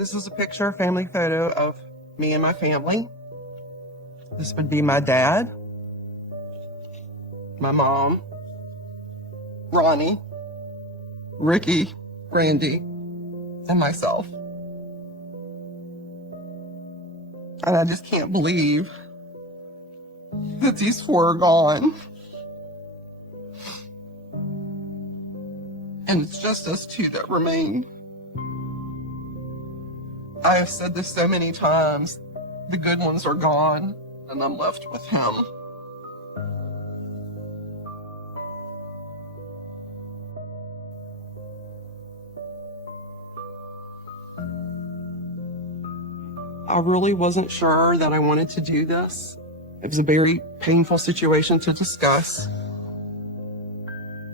This is a picture, a family photo of me and my family. This would be my dad, my mom, Ronnie, Ricky, Randy, and myself. And I just can't believe that these four are gone. And it's just us two that remain. I have said this so many times, the good ones are gone, and I'm left with him. I really wasn't sure that I wanted to do this. It was a very painful situation to discuss.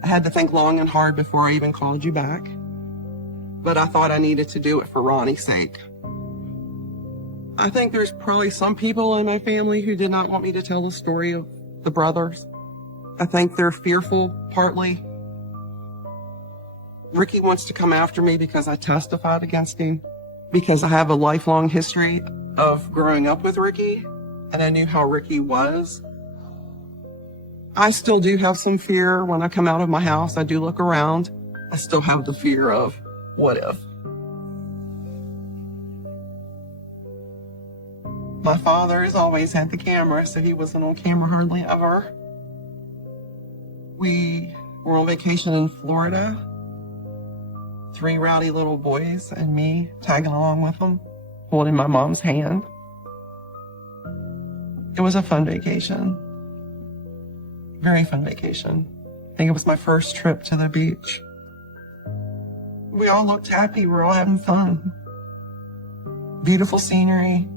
I had to think long and hard before I even called you back. But I thought I needed to do it for Ronnie's sake. I think there's probably some people in my family who did not want me to tell the story of the brothers. I think they're fearful, partly. Ricky wants to come after me because I testified against him, because I have a lifelong history of growing up with Ricky, and I knew how Ricky was. I still do have some fear when I come out of my house. I do look around. I still have the fear of, what if? My father has always had the camera, so he wasn't on camera hardly ever. We were on vacation in Florida. 3 rowdy little boys and me tagging along with them, holding my mom's hand. It was a fun vacation. Very fun vacation. I think it was my first trip to the beach. We all looked happy. We were all having fun. Beautiful scenery.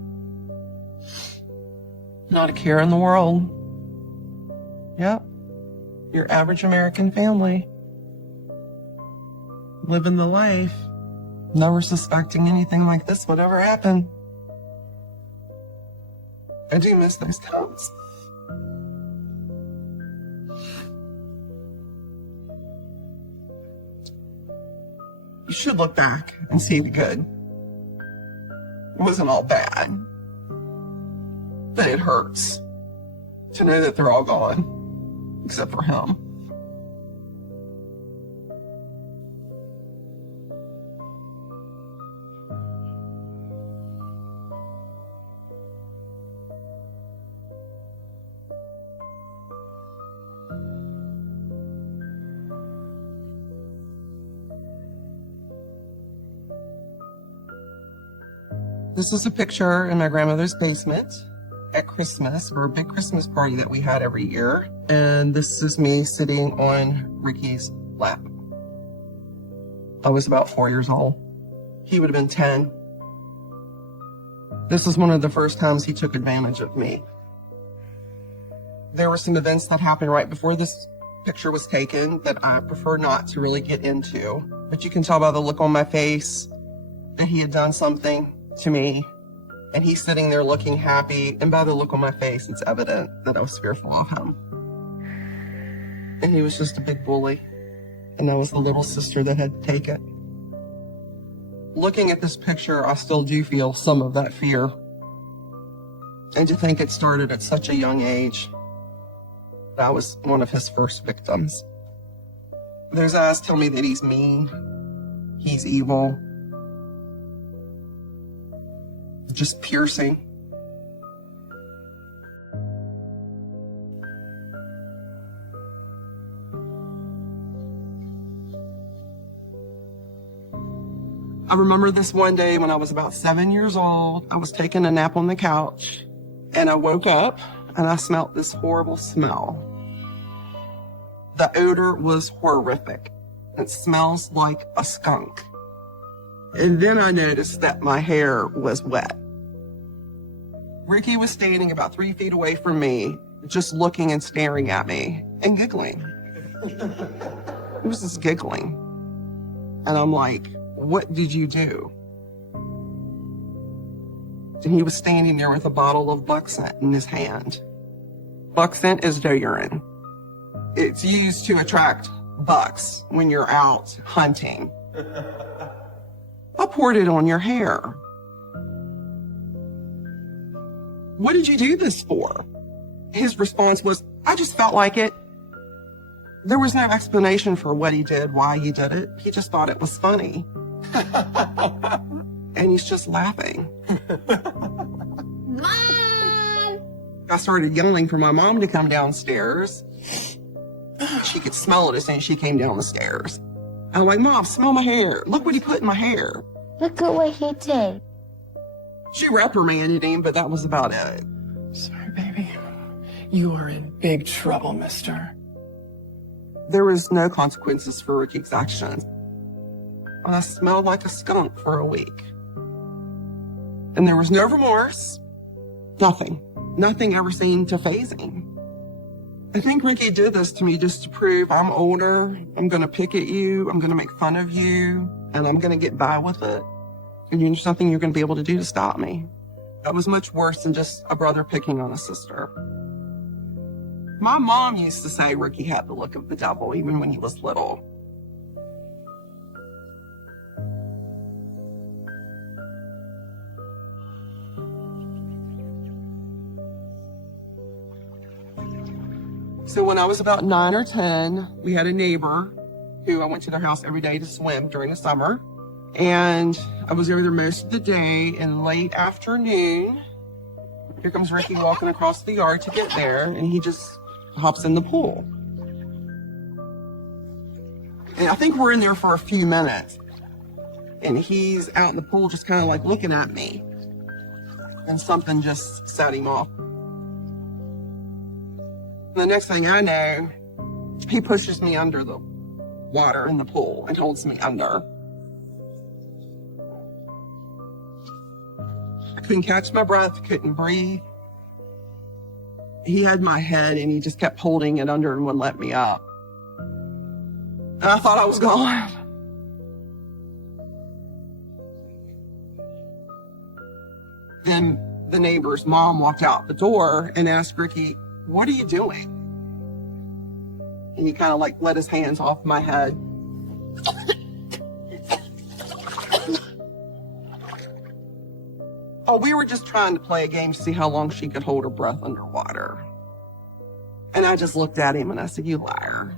Not a care in the world. Yep. Your average American family. Living the life. Never suspecting anything like this would ever happen. I do miss those times. You should look back and see the good. It wasn't all bad. But it hurts to know that they're all gone, except for him. This is a picture in my grandmother's basement at Christmas, or a big Christmas party that we had every year. And this is me sitting on Ricky's lap. I was about 4 years old. He would have been 10. This is one of the first times he took advantage of me. There were some events that happened right before this picture was taken that I prefer not to really get into. But you can tell by the look on my face that he had done something to me, and he's sitting there looking happy, and by the look on my face, it's evident that I was fearful of him. And he was just a big bully, and I was the little sister that had to take it. Looking at this picture, I still do feel some of that fear. And to think it started at such a young age. I was one of his first victims. Those eyes tell me that he's mean, he's evil, just piercing. I remember this one day when I was about 7 years old. I was taking a nap on the couch, and I woke up and I smelled this horrible smell. The odor was horrific. It smells like a skunk. And then I noticed that my hair was wet. Ricky was standing about 3 feet away from me, just looking and staring at me and giggling. He was just giggling. And I'm like, what did you do? And he was standing there with a bottle of buck scent in his hand. Buck scent is doe urine. It's used to attract bucks when you're out hunting. I poured it on your hair. What did you do this for? His response was, I just felt like it. There was no explanation for what he did, why he did it. He just thought it was funny. And he's just laughing. Mom! I started yelling for my mom to come downstairs. She could smell it as soon as she came down the stairs. I'm like, Mom, smell my hair. Look what he put in my hair. Look at what he did. She reprimanded him, but that was about it. Sorry, baby. You are in big trouble, mister. There was no consequences for Ricky's actions. I smelled like a skunk for a week. And there was no remorse. Nothing. Nothing ever seemed to faze him. I think Ricky did this to me just to prove I'm older, I'm going to pick at you, I'm going to make fun of you, and I'm going to get by with it. And there's nothing you're going to be able to do to stop me. That was much worse than just a brother picking on a sister. My mom used to say Ricky had the look of the devil even when he was little. So when I was about 9 or 10, we had a neighbor who I went to their house every day to swim during the summer. And I was over there most of the day, and late afternoon, here comes Ricky walking across the yard to get there, and he just hops in the pool. And I think we're in there for a few minutes, and he's out in the pool just kind of like looking at me. And something just set him off. The next thing I know, he pushes me under the water in the pool and holds me under. I couldn't catch my breath, couldn't breathe. He had my head and he just kept holding it under and wouldn't let me up. And I thought I was gone. Then the neighbor's mom walked out the door and asked Ricky, what are you doing? And he kind of like let his hands off my head. Oh, we were just trying to play a game to see how long she could hold her breath underwater. And I just looked at him and I said, you liar.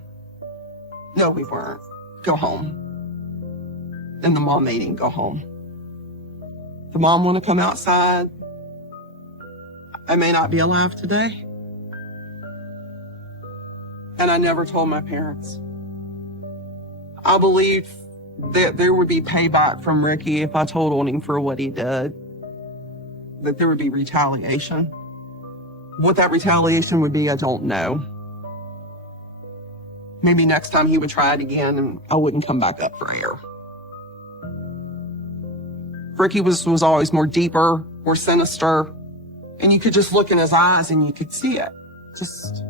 No, we weren't. Go home. And the mom made him go home. The mom want to come outside. I may not be alive today. And I never told my parents. I believed that there would be payback from Ricky if I told on him for what he did. That there would be retaliation. What that retaliation would be, I don't know. Maybe next time he would try it again and I wouldn't come back up for air. Ricky was always more deeper, more sinister. And you could just look in his eyes and you could see it. Just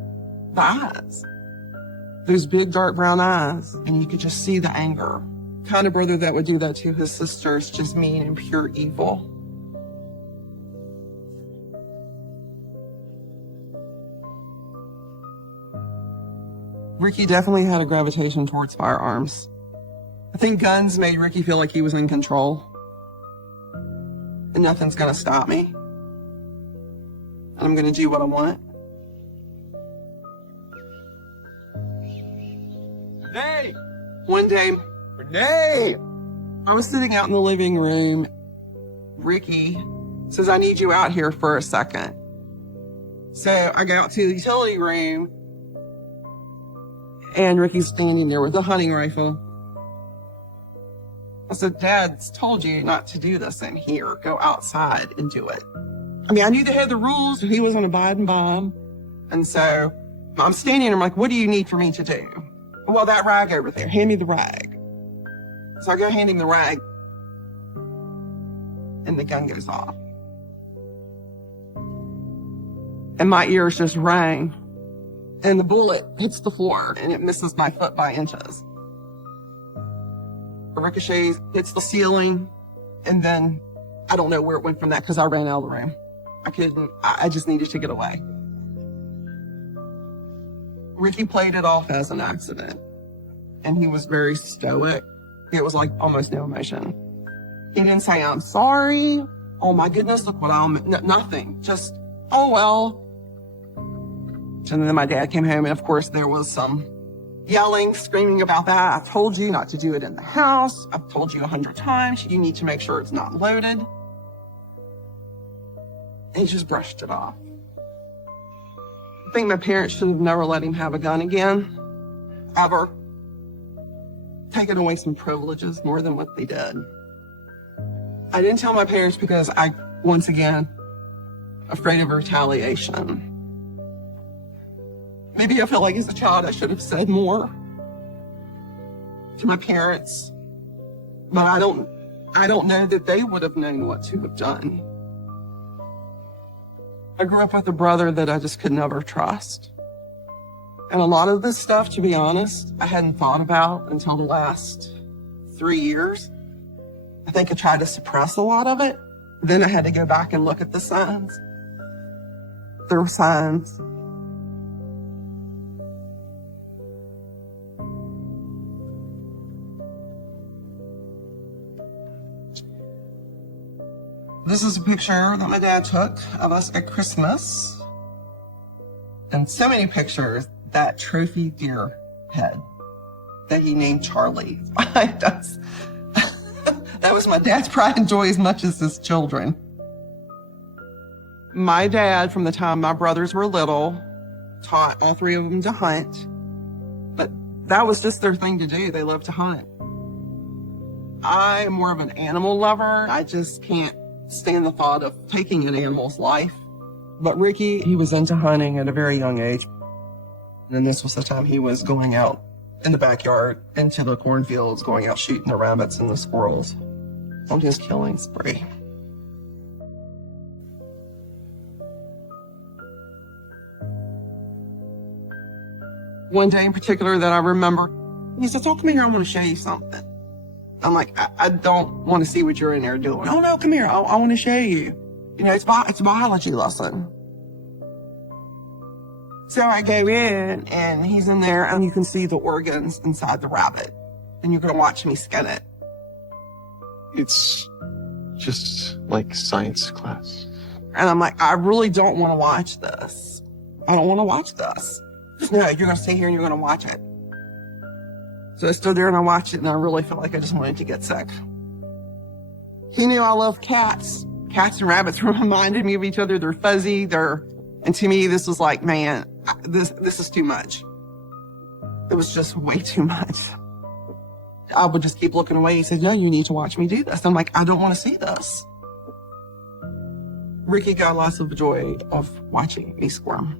the eyes. Those big dark brown eyes. And you could just see the anger. Kind of brother that would do that to his sisters, just mean and pure evil. Ricky definitely had a gravitation towards firearms. I think guns made Ricky feel like he was in control. And nothing's gonna stop me. And I'm gonna do what I want. Renee! One day, Renee! I was sitting out in the living room. Ricky says, I need you out here for a second. So I go out to the utility room and Ricky's standing there with a hunting rifle. I said, Dad's told you not to do this in here. Go outside and do it. I mean, I knew they had the rules, but he wasn't abiding by them. And so I'm standing there, I'm like, what do you need for me to do? Well, that rag over there, hand me the rag. So I go hand him the rag and the gun goes off. And my ears just rang. And the bullet hits the floor and it misses my foot by inches. It ricochets, hits the ceiling, and then I don't know where it went from that because I ran out of the room. I just needed to get away. Ricky played it off as an accident, and he was very stoic. It was like almost no emotion. He didn't say, I'm sorry. Oh my goodness, look what nothing. Just, oh well. And then my dad came home, and of course there was some yelling, screaming about that. I've told you not to do it in the house. I've told you 100 times. You need to make sure it's not loaded. And he just brushed it off. I think my parents should have never let him have a gun again, ever. Taken away some privileges more than what they did. I didn't tell my parents because once again, afraid of retaliation. Maybe I felt like as a child I should have said more to my parents, but I don't know that they would have known what to have done. I grew up with a brother that I just could never trust. And a lot of this stuff, to be honest, I hadn't thought about until the last 3 years. I think I tried to suppress a lot of it. Then I had to go back and look at the signs. There were signs. This is a picture that my dad took of us at Christmas. And so many pictures, that trophy deer head that he named Charlie. That was my dad's pride and joy as much as his children. My dad, from the time my brothers were little, taught all 3 of them to hunt. But that was just their thing to do. They loved to hunt. I am more of an animal lover. I just can't stand the thought of taking an animal's life. But Ricky, he was into hunting at a very young age. And this was the time he was going out in the backyard, into the cornfields, going out shooting the rabbits and the squirrels on his killing spree. One day in particular that I remember, he said, "Oh, come here, I want to show you something." I'm like, I don't want to see what you're in there doing. "Oh, no, come here, I want to show you. You know, it's a biology lesson." So I go in, and he's in there, and you can see the organs inside the rabbit. And you're going to watch me skin it. It's just like science class. And I'm like, I really don't want to watch this. I don't want to watch this. No, you're going to stay here and you're going to watch it. So I stood there and I watched it, and I really felt like I just wanted to get sick. He knew I love cats. Cats and rabbits reminded me of each other. They're fuzzy. And to me, this was like, man, this is too much. It was just way too much. I would just keep looking away. He said, "No, you need to watch me do this." I'm like, I don't want to see this. Ricky got lots of joy of watching me squirm.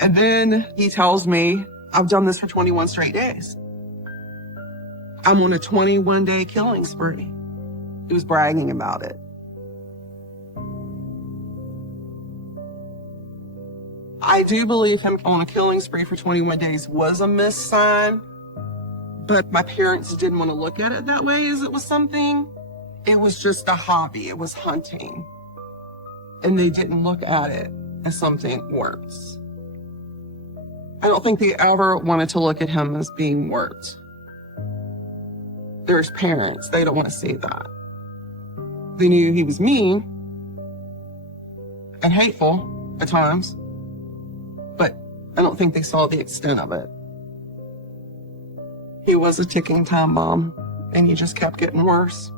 And then he tells me, I've done this for 21 straight days. I'm on a 21-day killing spree. He was bragging about it. I do believe him on a killing spree for 21 days was a missed sign, but my parents didn't want to look at it that way as it was something. It was just a hobby. It was hunting. And they didn't look at it as something worse. I don't think they ever wanted to look at him as being worse. There's parents, they don't want to see that. They knew he was mean and hateful at times, but I don't think they saw the extent of it. He was a ticking time bomb, and he just kept getting worse.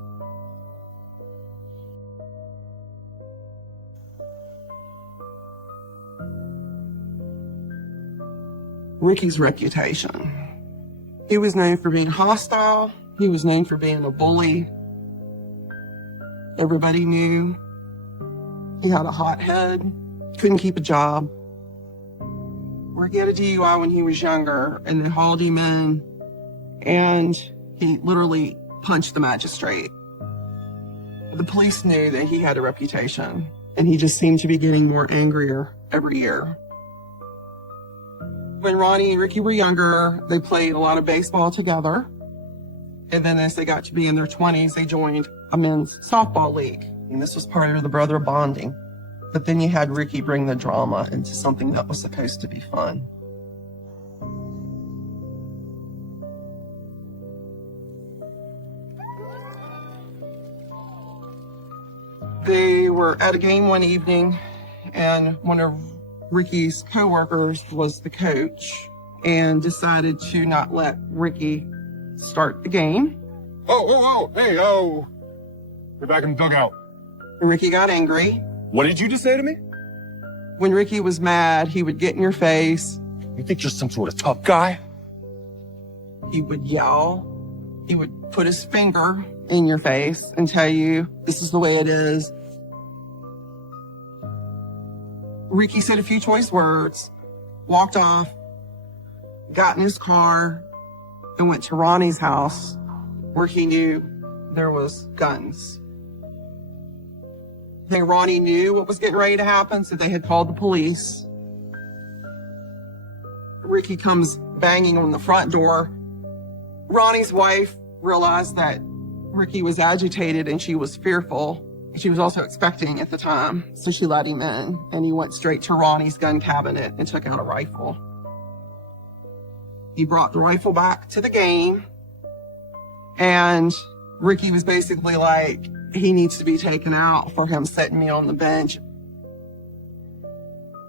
Ricky's reputation. He was known for being hostile. He was known for being a bully. Everybody knew. He had a hot head, couldn't keep a job. Ricky had a DUI when he was younger, and they hauled him in, and he literally punched the magistrate. The police knew that he had a reputation, and he just seemed to be getting more angrier every year. When Ronnie and Ricky were younger, they played a lot of baseball together. And then as they got to be in their 20s, they joined a men's softball league. And this was part of the brother bonding. But then you had Ricky bring the drama into something that was supposed to be fun. They were at a game one evening, and one of Ricky's coworkers was the coach and decided to not let Ricky start the game. Hey, you're back in the dugout. Ricky got angry. What did you just say to me? When Ricky was mad, he would get in your face. You think you're some sort of tough guy? He would yell. He would put his finger in your face and tell you, this is the way it is. Ricky said a few choice words, walked off, got in his car, and went to Ronnie's house where he knew there was guns. I think Ronnie knew what was getting ready to happen, so they had called the police. Ricky comes banging on the front door. Ronnie's wife realized that Ricky was agitated and she was fearful. She was also expecting at the time, so she let him in, and he went straight to Ronnie's gun cabinet and took out a rifle. He brought the rifle back to the game, and Ricky was basically like, he needs to be taken out for him setting me on the bench.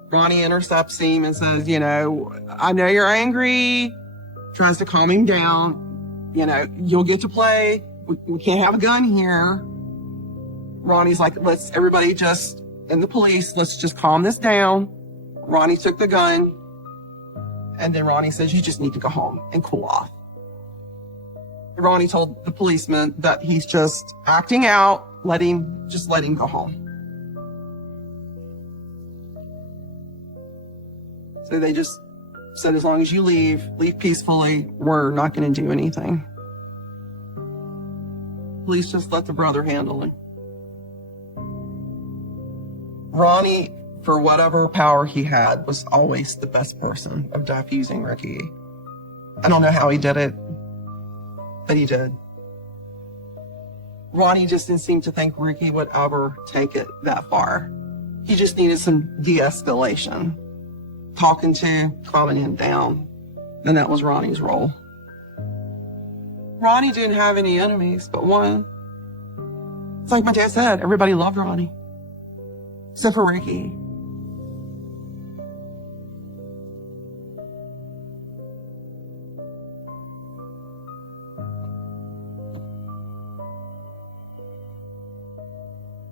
Ronnie intercepts him and says, I know you're angry, tries to calm him down. You'll get to play. We can't have a gun here. Ronnie's like, everybody just, and the police, let's just calm this down. Ronnie took the gun, and then Ronnie says, you just need to go home and cool off. Ronnie told the policeman that he's just acting out, let him go home. So they just said, as long as you leave peacefully, we're not going to do anything. Police just let the brother handle it. Ronnie, for whatever power he had, was always the best person of diffusing Ricky. I don't know how he did it, but he did. Ronnie just didn't seem to think Ricky would ever take it that far. He just needed some de-escalation, talking to, calming him down, and that was Ronnie's role. Ronnie didn't have any enemies but one. It's like my dad said, everybody loved Ronnie, except for Ricky.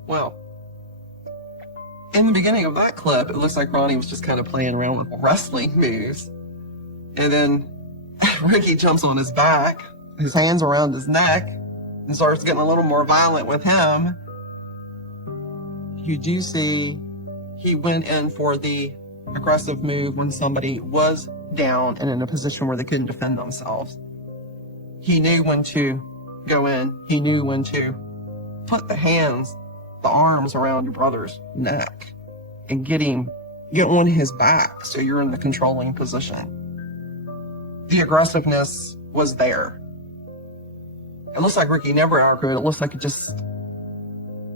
Well, in the beginning of that clip, it looks like Ronnie was just kind of playing around with wrestling moves. And then Ricky jumps on his back, his hands around his neck, and starts getting a little more violent with him. You do see he went in for the aggressive move when somebody was down and in a position where they couldn't defend themselves. He knew when to go in. He knew when to put the arms around your brother's neck and get on his back so you're in the controlling position. The aggressiveness was there. It looks like Ricky never outgrew it. It looks like it just,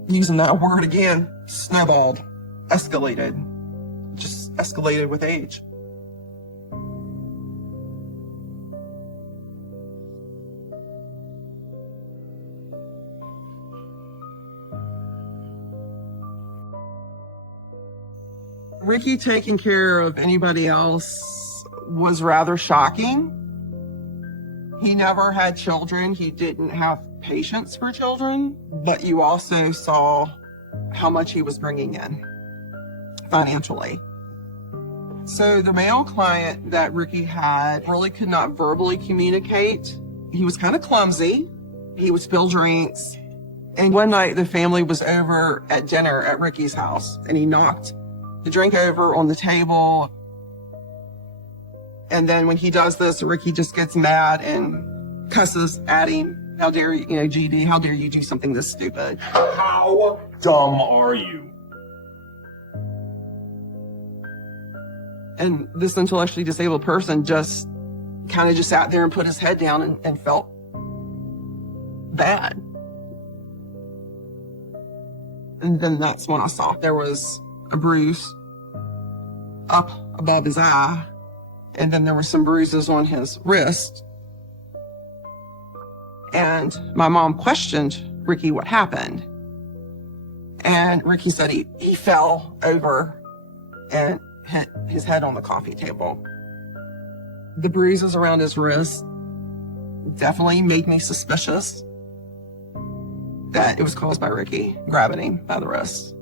using that word again, snowballed, escalated, just escalated with age. Ricky taking care of anybody else was rather shocking. He never had children. He didn't have patience for children, but you also saw how much he was bringing in financially. So the male client that Ricky had really could not verbally communicate. He was kind of clumsy. He would spill drinks. And one night the family was over at dinner at Ricky's house, and he knocked the drink over on the table. And then when he does this, Ricky just gets mad and cusses at him. How dare you, GD, how dare you do something this stupid? How dumb are you? And this intellectually disabled person just kind of just sat there and put his head down and felt bad. And then that's when I saw there was a bruise up above his eye, and then there were some bruises on his wrist. And my mom questioned Ricky what happened. And Ricky said he fell over and hit his head on the coffee table. The bruises around his wrist definitely made me suspicious that it was caused by Ricky grabbing him by the wrist.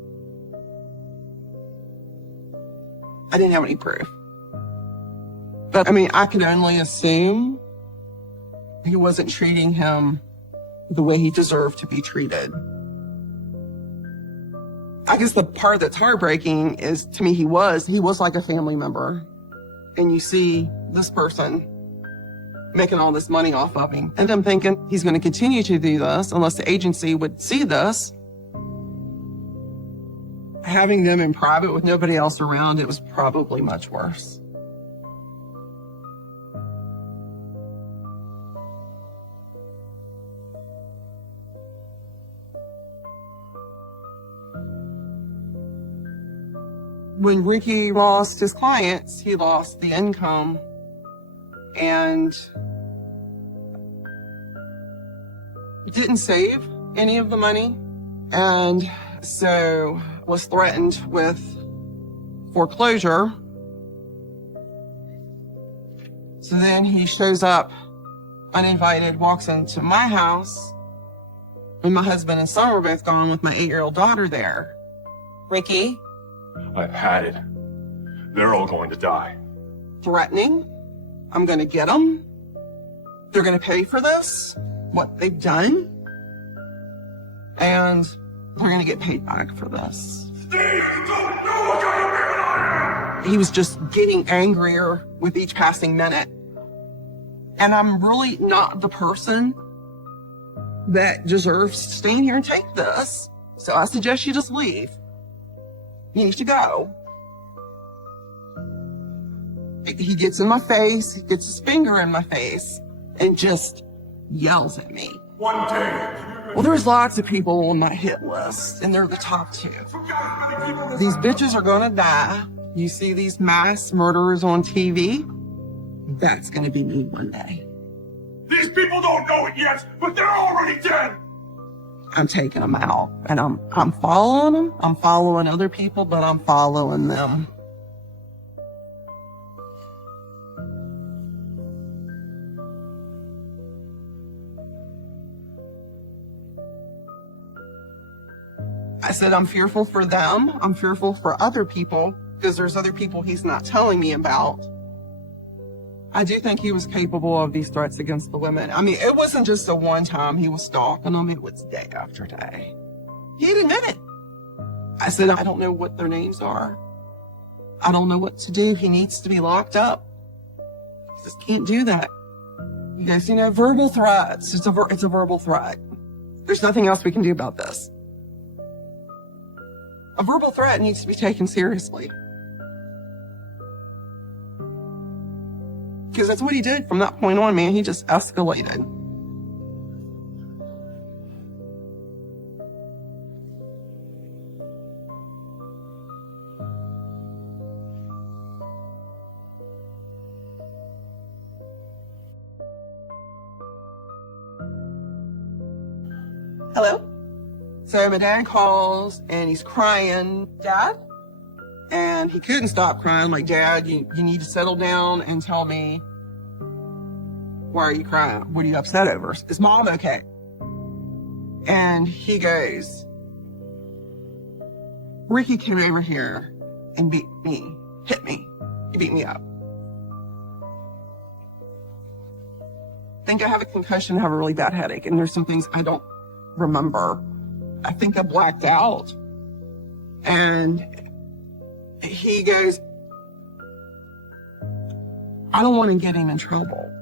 I didn't have any proof. But I mean, I could only assume he wasn't treating him the way he deserved to be treated. I guess the part that's heartbreaking is, to me, he was like a family member. And you see this person making all this money off of him. And I'm thinking he's going to continue to do this unless the agency would see this. Having them in private with nobody else around, it was probably much worse. When Ricky lost his clients, he lost the income and didn't save any of the money, and so was threatened with foreclosure. So then he shows up uninvited, walks into my house, and my husband and son were both gone with my 8-year-old daughter there. Ricky, I've had it. They're all going to die. threatening, I'm gonna get them. They're gonna pay for this, what they've done, and they're gonna get paid back for this. Steve, you don't know what kind of man I am! He was just getting angrier with each passing minute. And I'm really not the person that deserves to stand here and take this. So I suggest you just leave. You need to go. He gets in my face, he gets his finger in my face, and just yells at me. One day. Well, there's lots of people on my hit list, and they're the top 2. These bitches are gonna die. You see these mass murderers on TV? That's gonna be me one day. These people don't know it yet, but they're already dead! I'm taking them out, and I'm following them. I'm following other people, but I'm following them. I said, I'm fearful for them. I'm fearful for other people because there's other people he's not telling me about. I do think he was capable of these threats against the women. I mean, it wasn't just a one time he was stalking them. It was day after day. He'd admit it. I said, I don't know what their names are. I don't know what to do. He needs to be locked up. He just can't do that. You guys, verbal threats. It's a verbal threat. There's nothing else we can do about this. A verbal threat needs to be taken seriously. Because that's what he did from that point on, man. He just escalated. Hello? So my dad calls and he's crying. Dad? And he couldn't stop crying. I'm like, Dad, you need to settle down and tell me, why are you crying? What are you upset over? Is Mom okay? And he goes, Ricky came over here and beat me, hit me. He beat me up. I think I have a concussion, I have a really bad headache, and there's some things I don't remember. I think I blacked out. And he goes, I don't want to get him in trouble.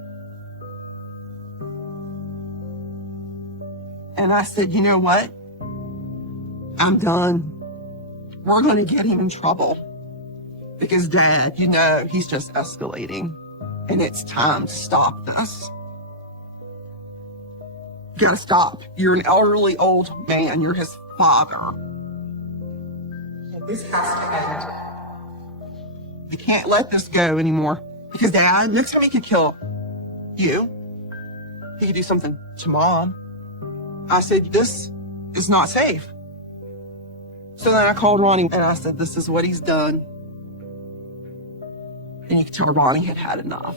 And I said, you know what? I'm done. We're going to get him in trouble. Because Dad, he's just escalating. And it's time to stop this. You gotta stop. You're an elderly old man. You're his father. This has to end. We can't let this go anymore. Because Dad, next time he could kill you, he could do something to Mom. I said, this is not safe. So then I called Ronnie and I said, this is what he's done. And you could tell Ronnie had had enough.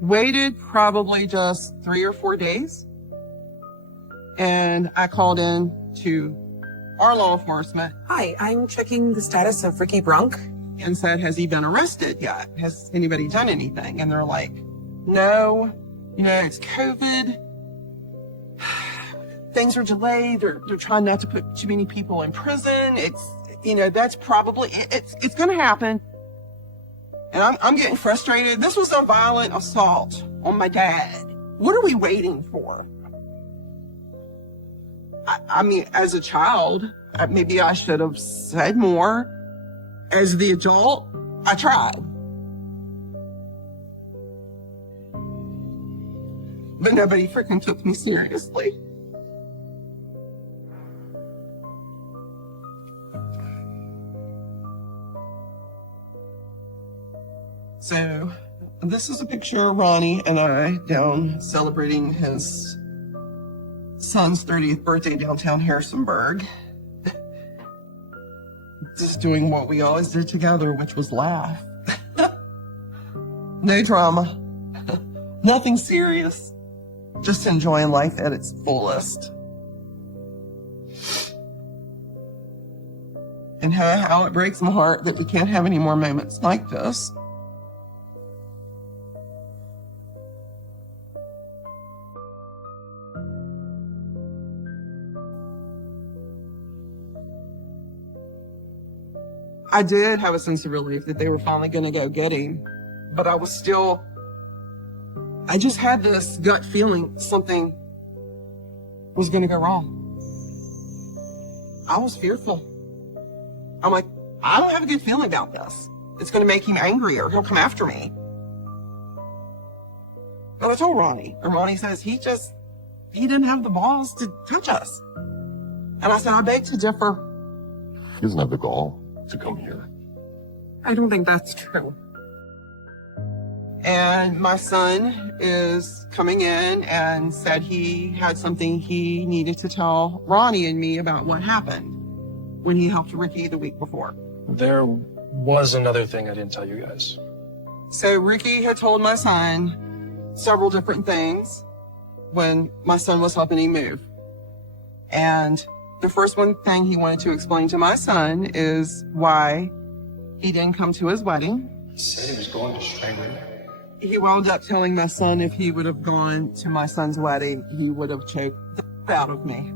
Waited probably just 3 or 4 days. And I called in to our law enforcement. Hi, I'm checking the status of Ricky Brunk. And said, has he been arrested yet? Has anybody done anything? And they're like, no, it's COVID. Things are delayed. They're trying not to put too many people in prison. It's, that's probably, it's going to happen. And I'm getting frustrated. This was a violent assault on my dad. What are we waiting for? I mean, as a child, maybe I should have said more. As the adult, I tried. But nobody freaking took me seriously. So, this is a picture of Ronnie and I down celebrating his son's 30th birthday downtown Harrisonburg. Just doing what we always did together, which was laugh. No drama. Nothing serious. Just enjoying life at its fullest. And how it breaks my heart that we can't have any more moments like this. I did have a sense of relief that they were finally going to go get him, but I just had this gut feeling something was going to go wrong. I was fearful. I'm like, I don't have a good feeling about this. It's going to make him angry or he'll come after me. But I told Ronnie, and Ronnie says he didn't have the balls to touch us. And I said, I beg to differ. He doesn't have the gall to come here. I don't think that's true. And my son is coming in and said he had something he needed to tell Ronnie and me about what happened when he helped Ricky the week before. There was another thing I didn't tell you guys. So Ricky had told my son several different things when my son was helping him move. And the first one thing he wanted to explain to my son is why he didn't come to his wedding. He said he was going to strangle me. He wound up telling my son if he would have gone to my son's wedding, he would have choked the out of me.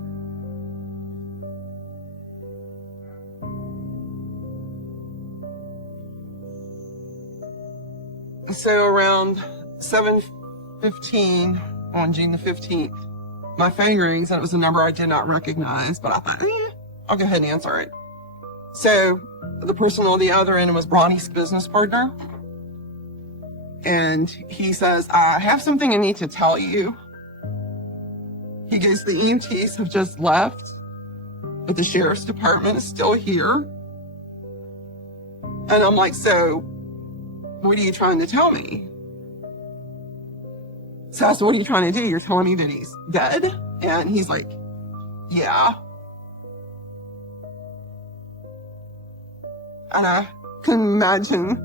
So around 7:15 on June the 15th, my phone rings and it was a number I did not recognize, but I thought, I'll go ahead and answer it. So the person on the other end was Ronnie's business partner. And he says, I have something I need to tell you. He goes, the EMTs have just left, but the sheriff's department is still here. And I'm like, so what are you trying to tell me? So I said, what are you trying to do? You're telling me that he's dead? And he's like, yeah. And I couldn't imagine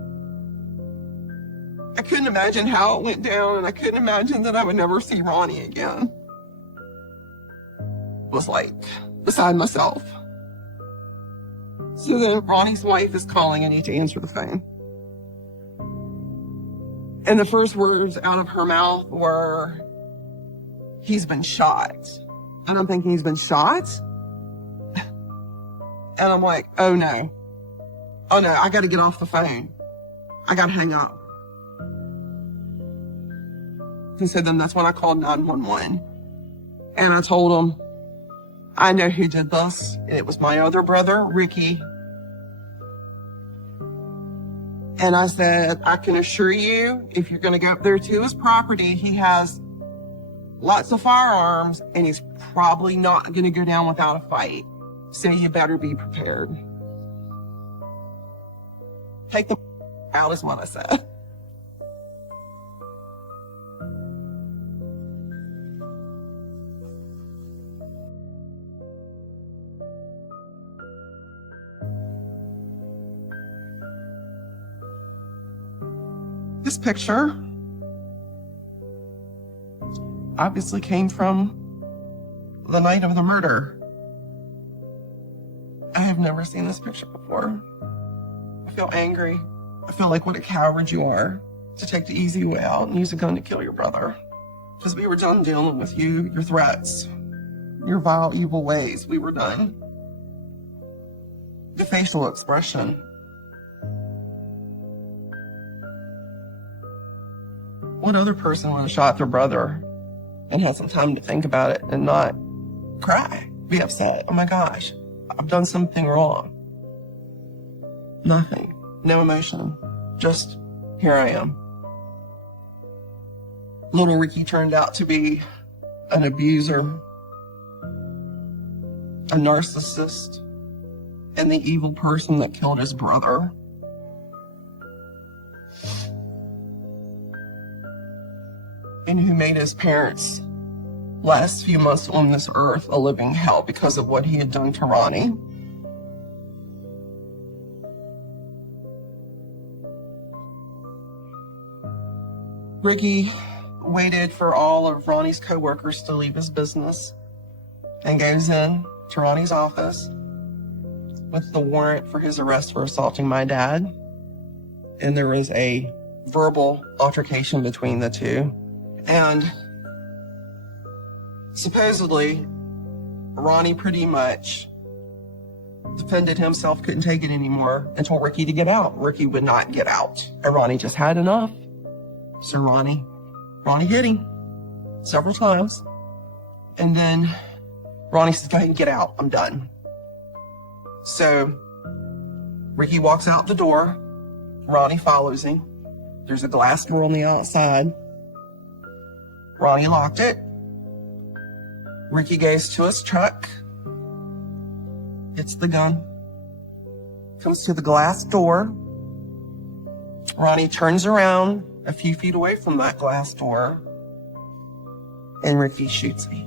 how it went down, and I couldn't imagine that I would never see Ronnie again. I was like beside myself. So then Ronnie's wife is calling. I need to answer the phone. And the first words out of her mouth were, he's been shot. And I'm thinking, he's been shot? And I'm like, oh no, I gotta get off the phone. I gotta hang up. And so then that's when I called 911. And I told them, I know who did this. It was my other brother, Ricky. And I said, I can assure you, if you're going to go up there to his property, he has lots of firearms and he's probably not going to go down without a fight. So you better be prepared. Take the out is what I said. This picture obviously came from the night of the murder. I have never seen this picture before. I feel angry. I feel like what a coward you are to take the easy way out and use a gun to kill your brother. Because we were done dealing with you, your threats, your vile, evil ways. We were done. The facial expression. What other person would have shot their brother and had some time to think about it and not cry, be upset? Oh my gosh, I've done something wrong. Nothing, no emotion, just here I am. Little Ricky turned out to be an abuser, a narcissist, and the evil person that killed his brother. And who made his parents' last few months on this earth a living hell because of what he had done to Ronnie. Ricky waited for all of Ronnie's coworkers to leave his business and goes in to Ronnie's office with the warrant for his arrest for assaulting my dad. And there was a verbal altercation between the two. And supposedly, Ronnie pretty much defended himself, couldn't take it anymore, and told Ricky to get out. Ricky would not get out. And Ronnie just had enough. So Ronnie hit him several times. And then Ronnie says, go ahead and get out. I'm done. So Ricky walks out the door. Ronnie follows him. There's a glass door on the outside. Ronnie locked it. Ricky goes to his truck, gets the gun, comes to the glass door. Ronnie turns around a few feet away from that glass door, and Ricky shoots me.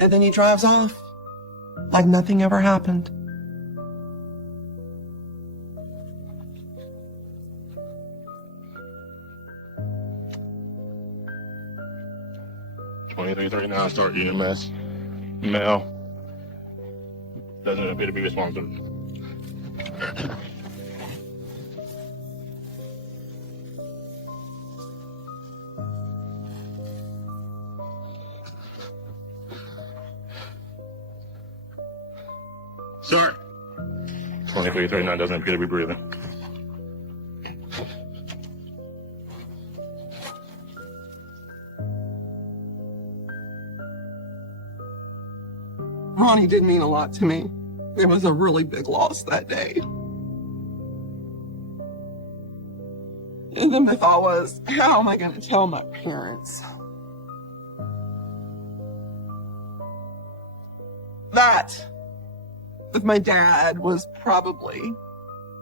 And then he drives off like nothing ever happened. Now start EMS. Male. Doesn't appear to be responsive. Start. 2339 doesn't appear to be breathing. Ronnie did mean a lot to me. It was a really big loss that day. And then the thought was, how am I going to tell my parents? That, with my dad, was probably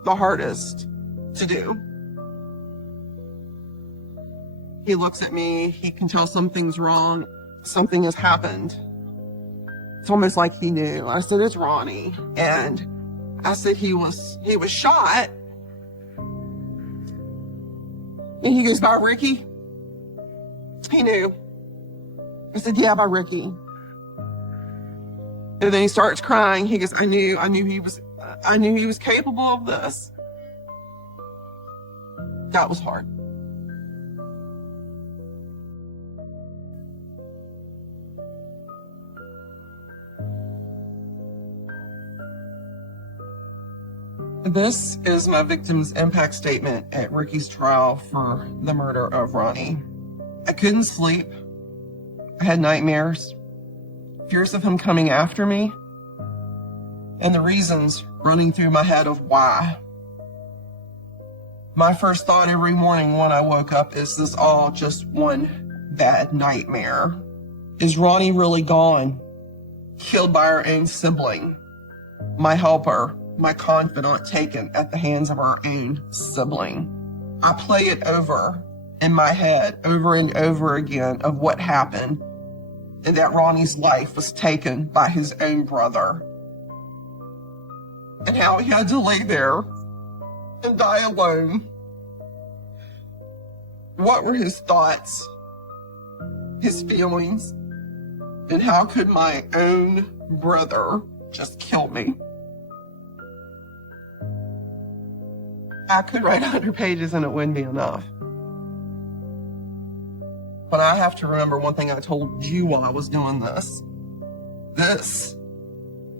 the hardest to do. He looks at me, he can tell something's wrong, something has happened. It's almost like he knew. I said, it's Ronnie. And I said, he was shot. And he goes, by Ricky? He knew. I said, yeah, by Ricky. And then he starts crying. He goes, I knew he was capable of this. That was hard. This is my victim's impact statement at Ricky's trial for the murder of Ronnie. I couldn't sleep. I had nightmares, fears of him coming after me, and the reasons running through my head of why. My first thought every morning when I woke up, is this all just one bad nightmare? Is Ronnie really gone? killed by our own sibling. My helper, my confidant, taken at the hands of our own sibling. I play it over in my head over and over again of what happened and that Ronnie's life was taken by his own brother. And how he had to lay there and die alone. What were his thoughts, his feelings, and how could my own brother just kill me? I could write 100 pages and it wouldn't be enough. But I have to remember one thing I told you while I was doing this. This,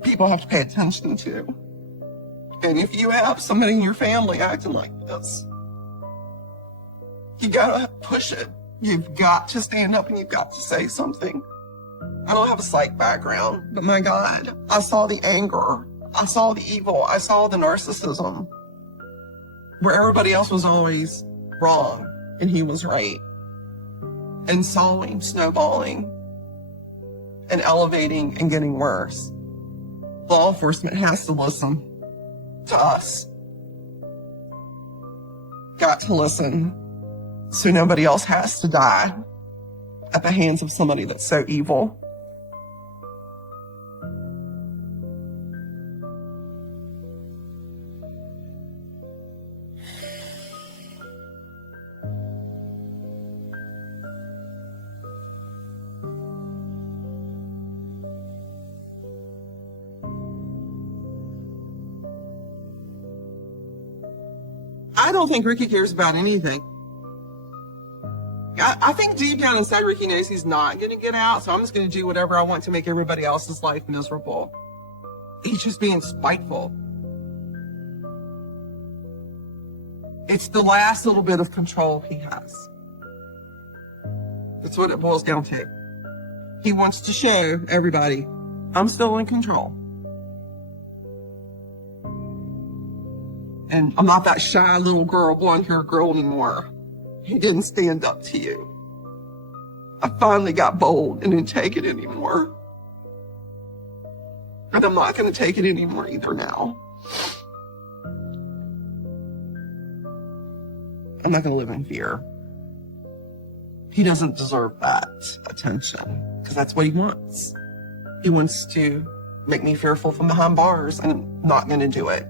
people have to pay attention to. And if you have somebody in your family acting like this, you gotta push it. You've got to stand up and you've got to say something. I don't have a psych background, but my God, I saw the anger. I saw the evil. I saw the narcissism. Where everybody else was always wrong and he was right. And saw him snowballing and elevating and getting worse. Law enforcement has to listen to us. Got to listen so nobody else has to die at the hands of somebody that's so evil. I don't think Ricky cares about anything. I think deep down inside Ricky knows he's not going to get out, so I'm just going to do whatever I want to make everybody else's life miserable. He's just being spiteful. It's the last little bit of control he has. That's what it boils down to. He wants to show everybody, I'm still in control. And I'm not that shy little girl, blonde-haired girl anymore. He didn't stand up to you. I finally got bold and didn't take it anymore. And I'm not going to take it anymore either now. I'm not going to live in fear. He doesn't deserve that attention because that's what he wants. He wants to make me fearful from behind bars, and I'm not going to do it.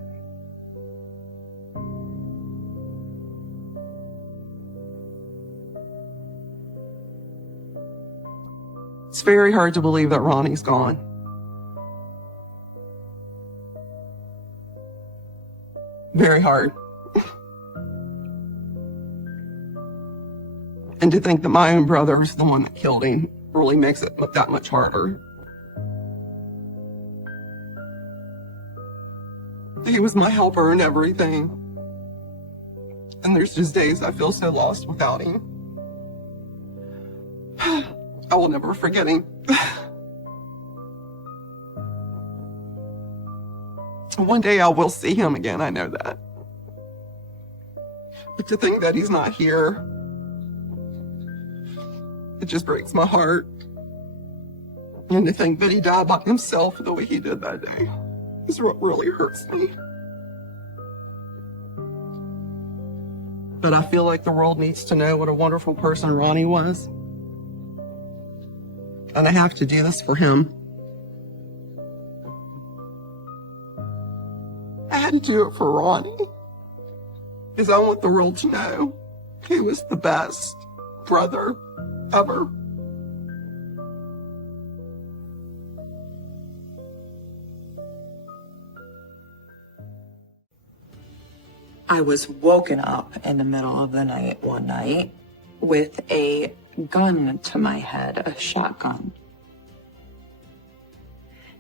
It's very hard to believe that Ronnie's gone. Very hard. And to think that my own brother is the one that killed him really makes it look that much harder. He was my helper and everything. And there's just days I feel so lost without him. I will never forget him. One day I will see him again, I know that. But to think that he's not here, it just breaks my heart. And to think that he died by himself the way he did that day is what really hurts me. But I feel like the world needs to know what a wonderful person Ronnie was. And I have to do this for him. I had to do it for Ronnie. Because I want the world to know he was the best brother ever. I was woken up in the middle of the night one night with a gun to my head, a shotgun.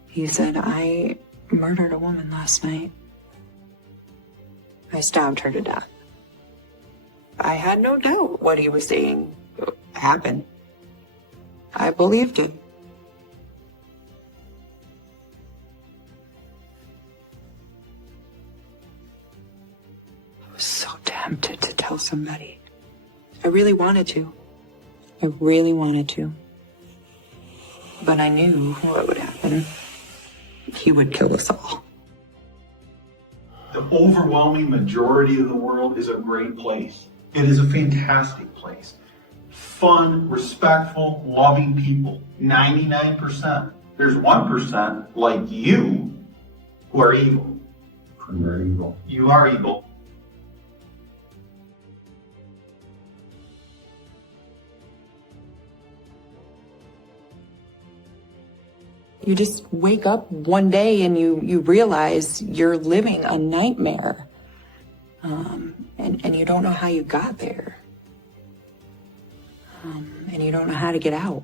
He said, I murdered a woman last night. I stabbed her to death. I had no doubt what he was saying happened. I believed it. I was so tempted to tell somebody. I really wanted to. I really wanted to. but I knew what would happen. He would kill us all. The overwhelming majority of the world is a great place. It is a fantastic place. Fun, respectful, loving people. 99%. There's 1% like you who are evil. You're evil. You are evil. You just wake up one day and you realize you're living a nightmare. And you don't know how you got there. And you don't know how to get out.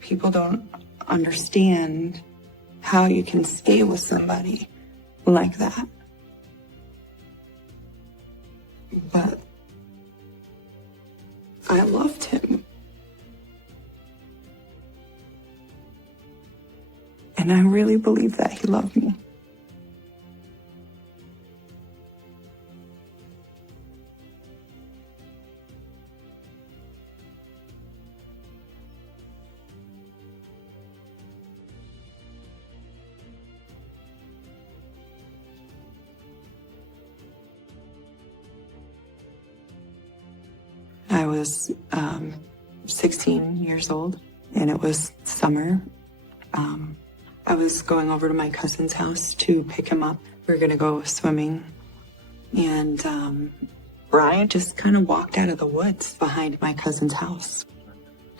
People don't understand how you can stay with somebody like that. But I loved him. And I really believe that he loved me. I was 16 years old, and it was summer. I was going over to my cousin's house to pick him up. We were going to go swimming. And Brian just kind of walked out of the woods behind my cousin's house.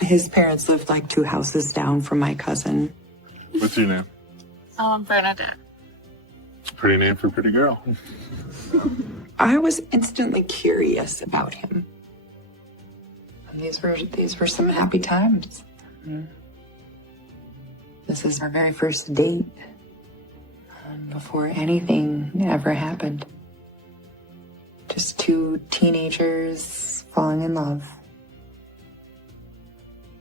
His parents lived like 2 houses down from my cousin. What's your name? Bernadette. Pretty name for a pretty girl. I was instantly curious about him. And these were some happy times. This is our very first date before anything ever happened. Just 2 teenagers falling in love.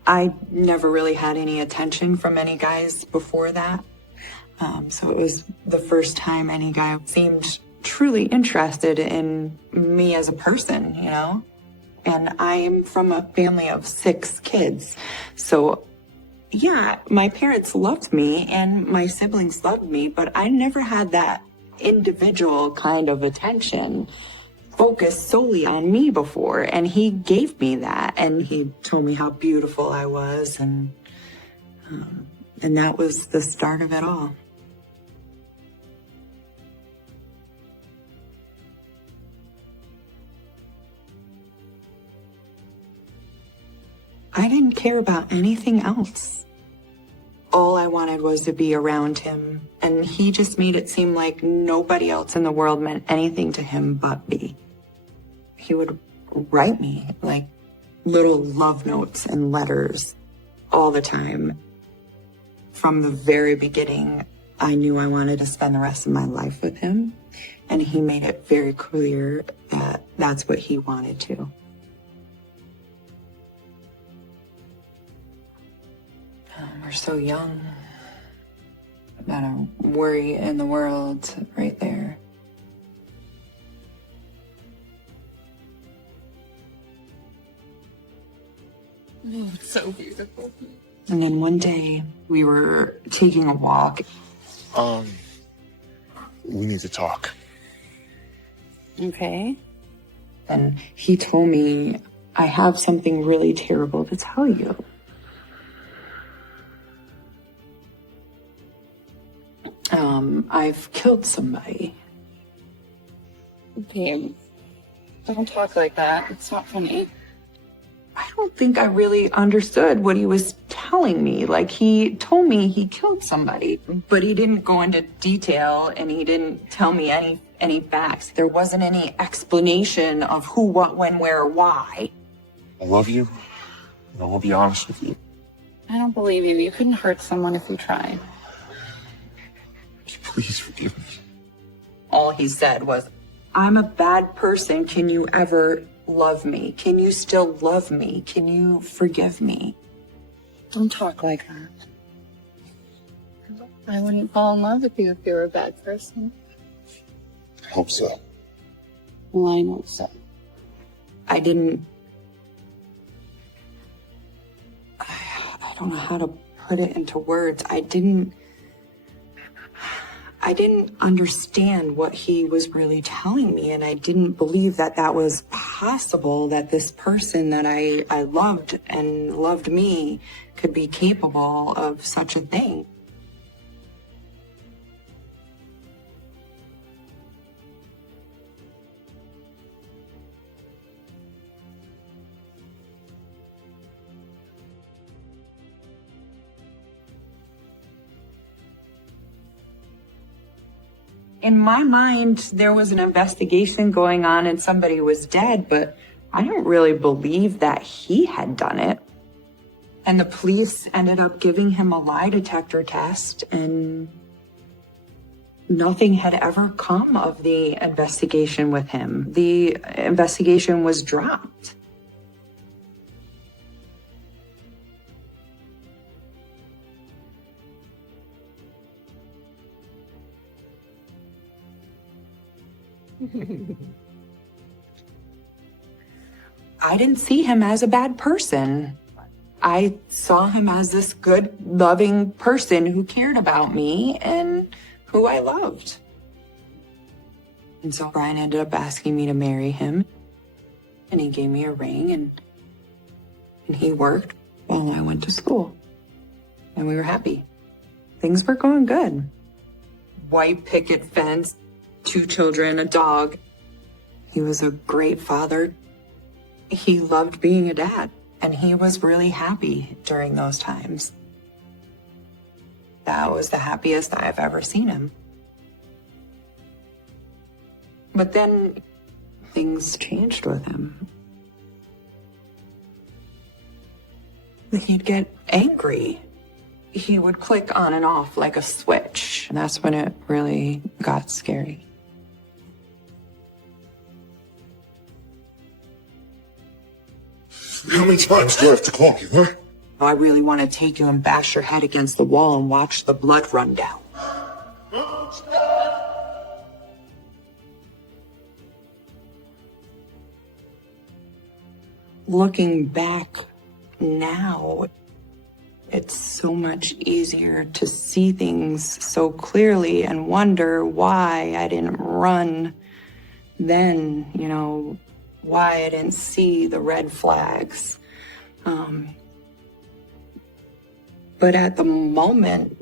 I never really had any attention from any guys before that. So it was the first time any guy seemed truly interested in me as a person, you know? And I'm from a family of 6 kids. So yeah, my parents loved me and my siblings loved me, but I never had that individual kind of attention focused solely on me before. And he gave me that, and he told me how beautiful I was, and that was the start of it all. I didn't care about anything else. All I wanted was to be around him, and he just made it seem like nobody else in the world meant anything to him but me. He would write me like little love notes and letters all the time. From the very beginning, I knew I wanted to spend the rest of my life with him, and he made it very clear that that's what he wanted to. We're so young. Not a worry in the world, right there. Oh, it's so beautiful. And then one day we were taking a walk. We need to talk. Okay. And he told me, I have something really terrible to tell you. I've killed somebody. Babe, don't talk like that. It's not funny. I don't think I really understood what he was telling me. Like, he told me he killed somebody, but he didn't go into detail, and he didn't tell me any facts. There wasn't any explanation of who, what, when, where, why. I love you, and I will be honest with you. I don't believe you. You couldn't hurt someone if you tried. Please forgive me. All he said was, I'm a bad person. Can you ever love me? Can you still love me? Can you forgive me? Don't talk like that. I wouldn't fall in love with you if you were a bad person. I hope so. Well, I know so. I don't know how to put it into words. I didn't understand what he was really telling me, and I didn't believe that that was possible, that this person that I loved and loved me could be capable of such a thing. In my mind, there was an investigation going on and somebody was dead, but I didn't really believe that he had done it. And the police ended up giving him a lie detector test, and nothing had ever come of the investigation with him. The investigation was dropped. I didn't see him as a bad person. I saw him as this good, loving person who cared about me and who I loved. And so Brian ended up asking me to marry him, and he gave me a ring, and he worked while I went to school. And we were happy. Things were going good. White picket fence, 2 children, a dog. He was a great father. He loved being a dad, and he was really happy during those times. That was the happiest I've ever seen him. But then things changed with him. He'd get angry. He would click on and off like a switch, and that's when it really got scary. How many times do I have to call you, huh? I really want to take you and bash your head against the wall and watch the blood run down. Looking back now, it's so much easier to see things so clearly and wonder why I didn't run then, why I didn't see the red flags. But at the moment,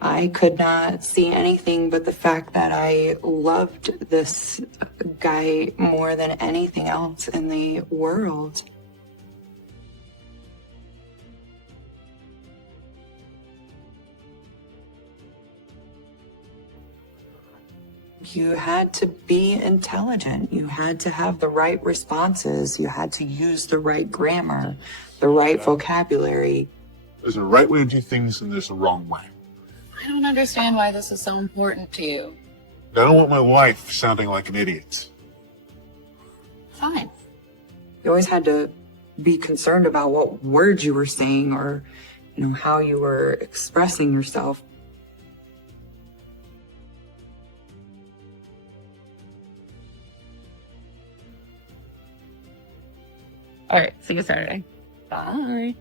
I could not see anything but the fact that I loved this guy more than anything else in the world. You had to be intelligent. You had to have the right responses. You had to use the right grammar, the right vocabulary. There's a right way to do things and there's a wrong way. I don't understand why this is so important to you. I don't want my wife sounding like an idiot. Fine. You always had to be concerned about what words you were saying or, how you were expressing yourself. All right, see you Saturday. Bye.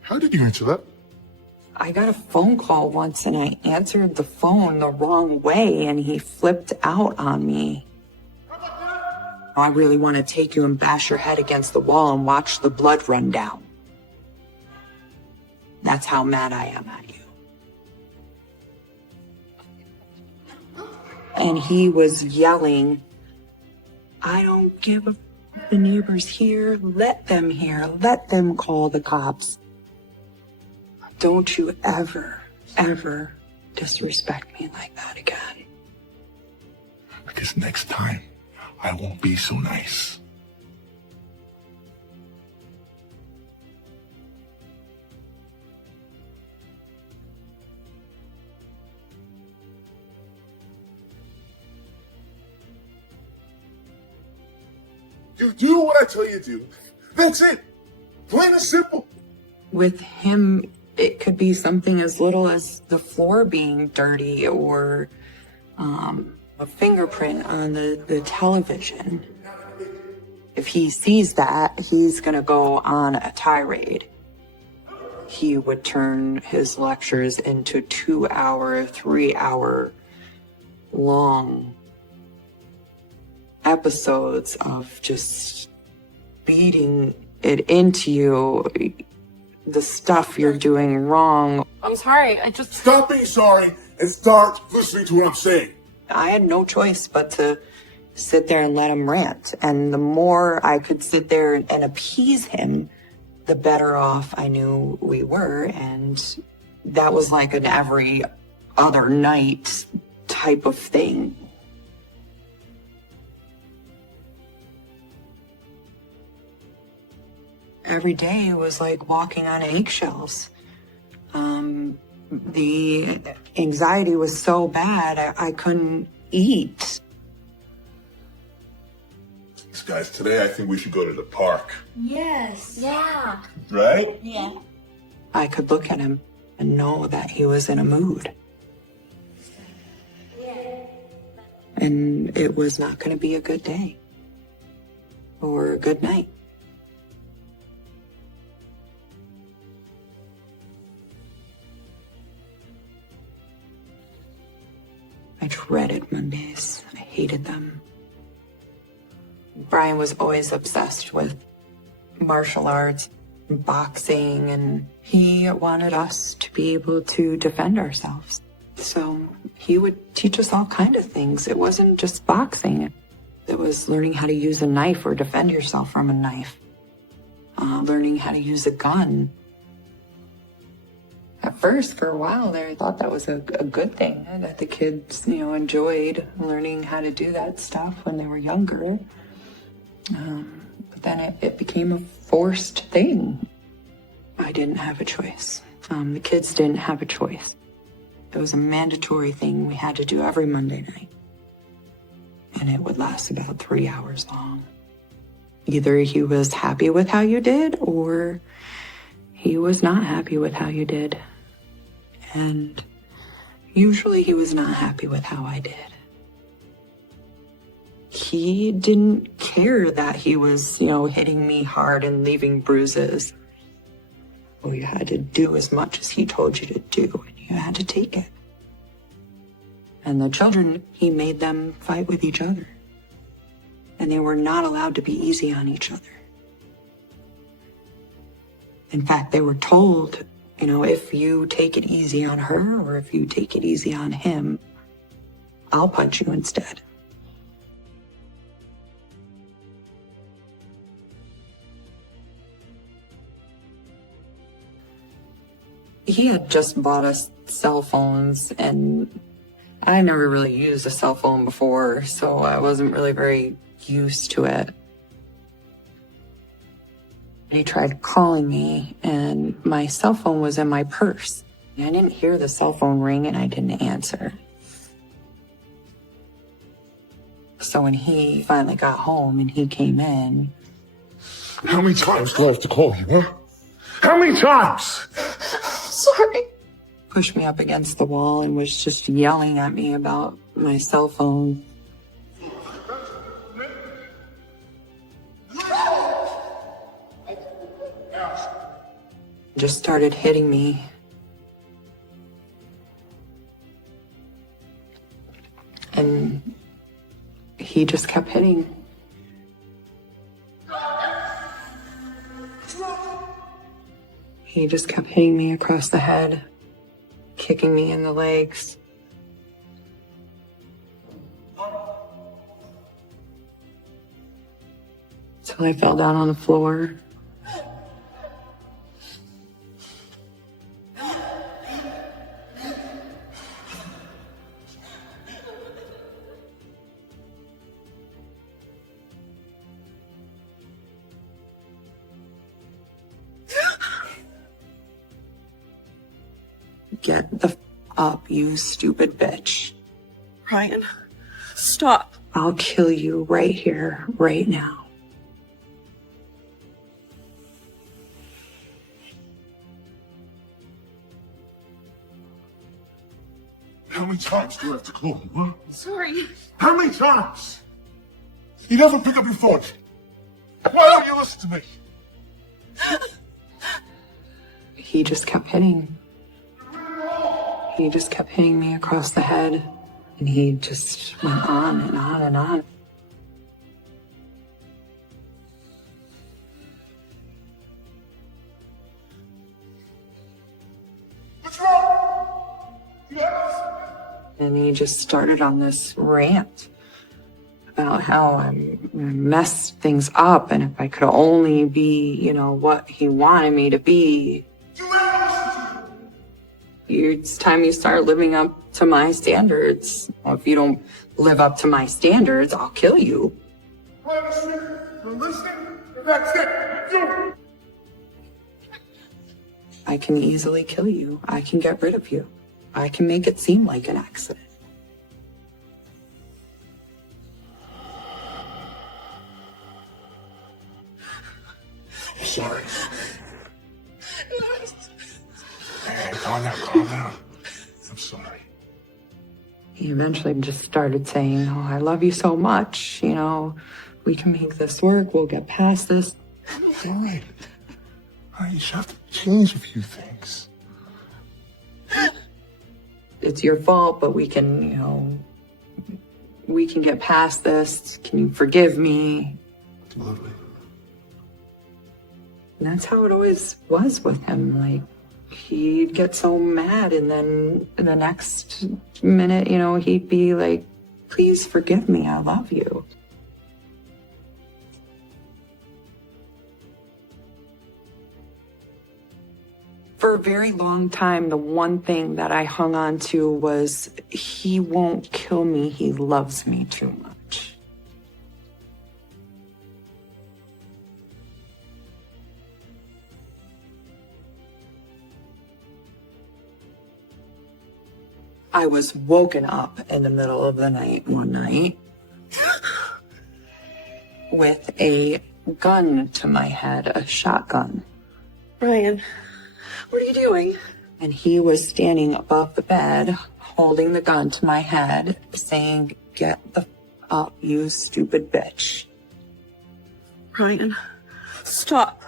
How did you answer that? I got a phone call once and I answered the phone the wrong way and he flipped out on me. I really want to take you and bash your head against the wall and watch the blood run down. That's how mad I am at you. And he was yelling, I don't give a the neighbors here, let them hear, let them call the cops. Don't you ever, ever disrespect me like that again. Because next time, I won't be so nice. You do what I tell you to do. That's it. Plain and simple. With him, it could be something as little as the floor being dirty or a fingerprint on the television. If he sees that, he's going to go on a tirade. He would turn his lectures into 2-hour, 3-hour long episodes of just beating it into you, the stuff you're doing wrong. I'm sorry. Stop being sorry and start listening to what I'm saying. I had no choice but to sit there and let him rant. And the more I could sit there and appease him, the better off I knew we were. And that was like an every other night type of thing. Every day was like walking on eggshells. The anxiety was so bad, I couldn't eat. Guys, today I think we should go to the park. Yes. Yeah. Right? Yeah. I could look at him and know that he was in a mood. And it was not going to be a good day or a good night. I dreaded Mondays. I hated them. Brian was always obsessed with martial arts, boxing, and he wanted us to be able to defend ourselves. So he would teach us all kinds of things. It wasn't just boxing. It was learning how to use a knife or defend yourself from a knife. Learning how to use a gun. At first, for a while there, I thought that was a good thing, that the kids, enjoyed learning how to do that stuff when they were younger. But then it became a forced thing. I didn't have a choice. The kids didn't have a choice. It was a mandatory thing we had to do every Monday night. And it would last about 3 hours long. Either he was happy with how you did, or he was not happy with how you did. And usually he was not happy with how I did. He didn't care that he was, hitting me hard and leaving bruises. Well, you had to do as much as he told you to do, and you had to take it. And the children, he made them fight with each other. And they were not allowed to be easy on each other. In fact, they were told, if you take it easy on her or if you take it easy on him, I'll punch you instead. He had just bought us cell phones, and I never really used a cell phone before, so I wasn't really very used to it. He tried calling me, and my cell phone was in my purse. I didn't hear the cell phone ring, and I didn't answer. So when he finally got home and he came in... How many times do I have to call you, huh? How many times? Sorry. Pushed me up against the wall and was just yelling at me about my cell phone. Just started hitting me. And he just kept hitting. He just kept hitting me across the head, kicking me in the legs. Till I fell down on the floor. Get the f up, you stupid bitch. Ryan, stop. I'll kill you right here, right now. How many times do I have to call you, huh? Sorry. How many times? You never pick up your phone. Why don't you listen to me? He just kept hitting. He just kept hitting me across the head. And he just went on and on and on. What's wrong? Yes. And he just started on this rant about how I messed things up, and if I could only be, what he wanted me to be. It's time you start living up to my standards. If you don't live up to my standards, I'll kill you. That's it. I can easily kill you. I can get rid of you. I can make it seem like an accident. I'm sorry. Hey, calm down. I'm sorry. He eventually just started saying, "Oh, I love you so much. We can make this work. We'll get past this." All right. You just have to change a few things. It's your fault, but we can get past this. Can you forgive me? Absolutely. And that's how it always was with him. Like, he'd get so mad, and then the next minute, he'd be like, "Please forgive me. I love you." For a very long time, the one thing that I hung on to was, he won't kill me. He loves me too much. I was woken up in the middle of the night one night with a gun to my head, a shotgun. Ryan, what are you doing? And he was standing above the bed, holding the gun to my head, saying, "Get the f up, you stupid bitch." Ryan, stop.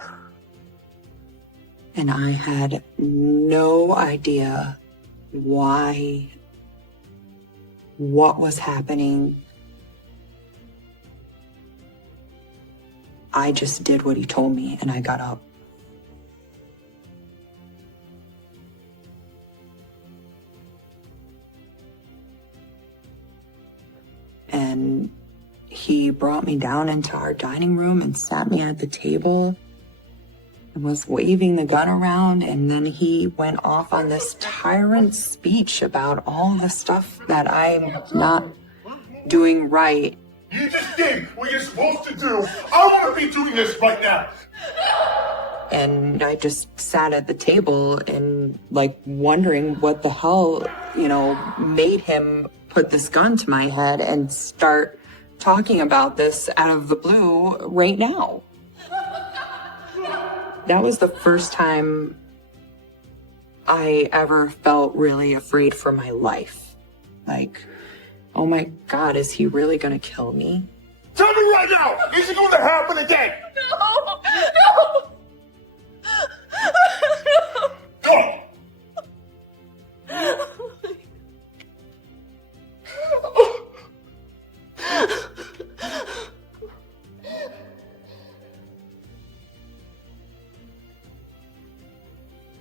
And I had no idea why, what was happening. I just did what he told me, and I got up. And he brought me down into our dining room and sat me at the table and was waving the gun around. And then he went off on this tyrant speech about all the stuff that I'm not doing right. You just did what you're supposed to do. I want to be doing this right now. And I just sat at the table and wondering what the hell, made him put this gun to my head and start talking about this out of the blue right now. That was the first time I ever felt really afraid for my life. Oh my God, is he really gonna kill me? Tell me right now, is it going to happen again? No! Go!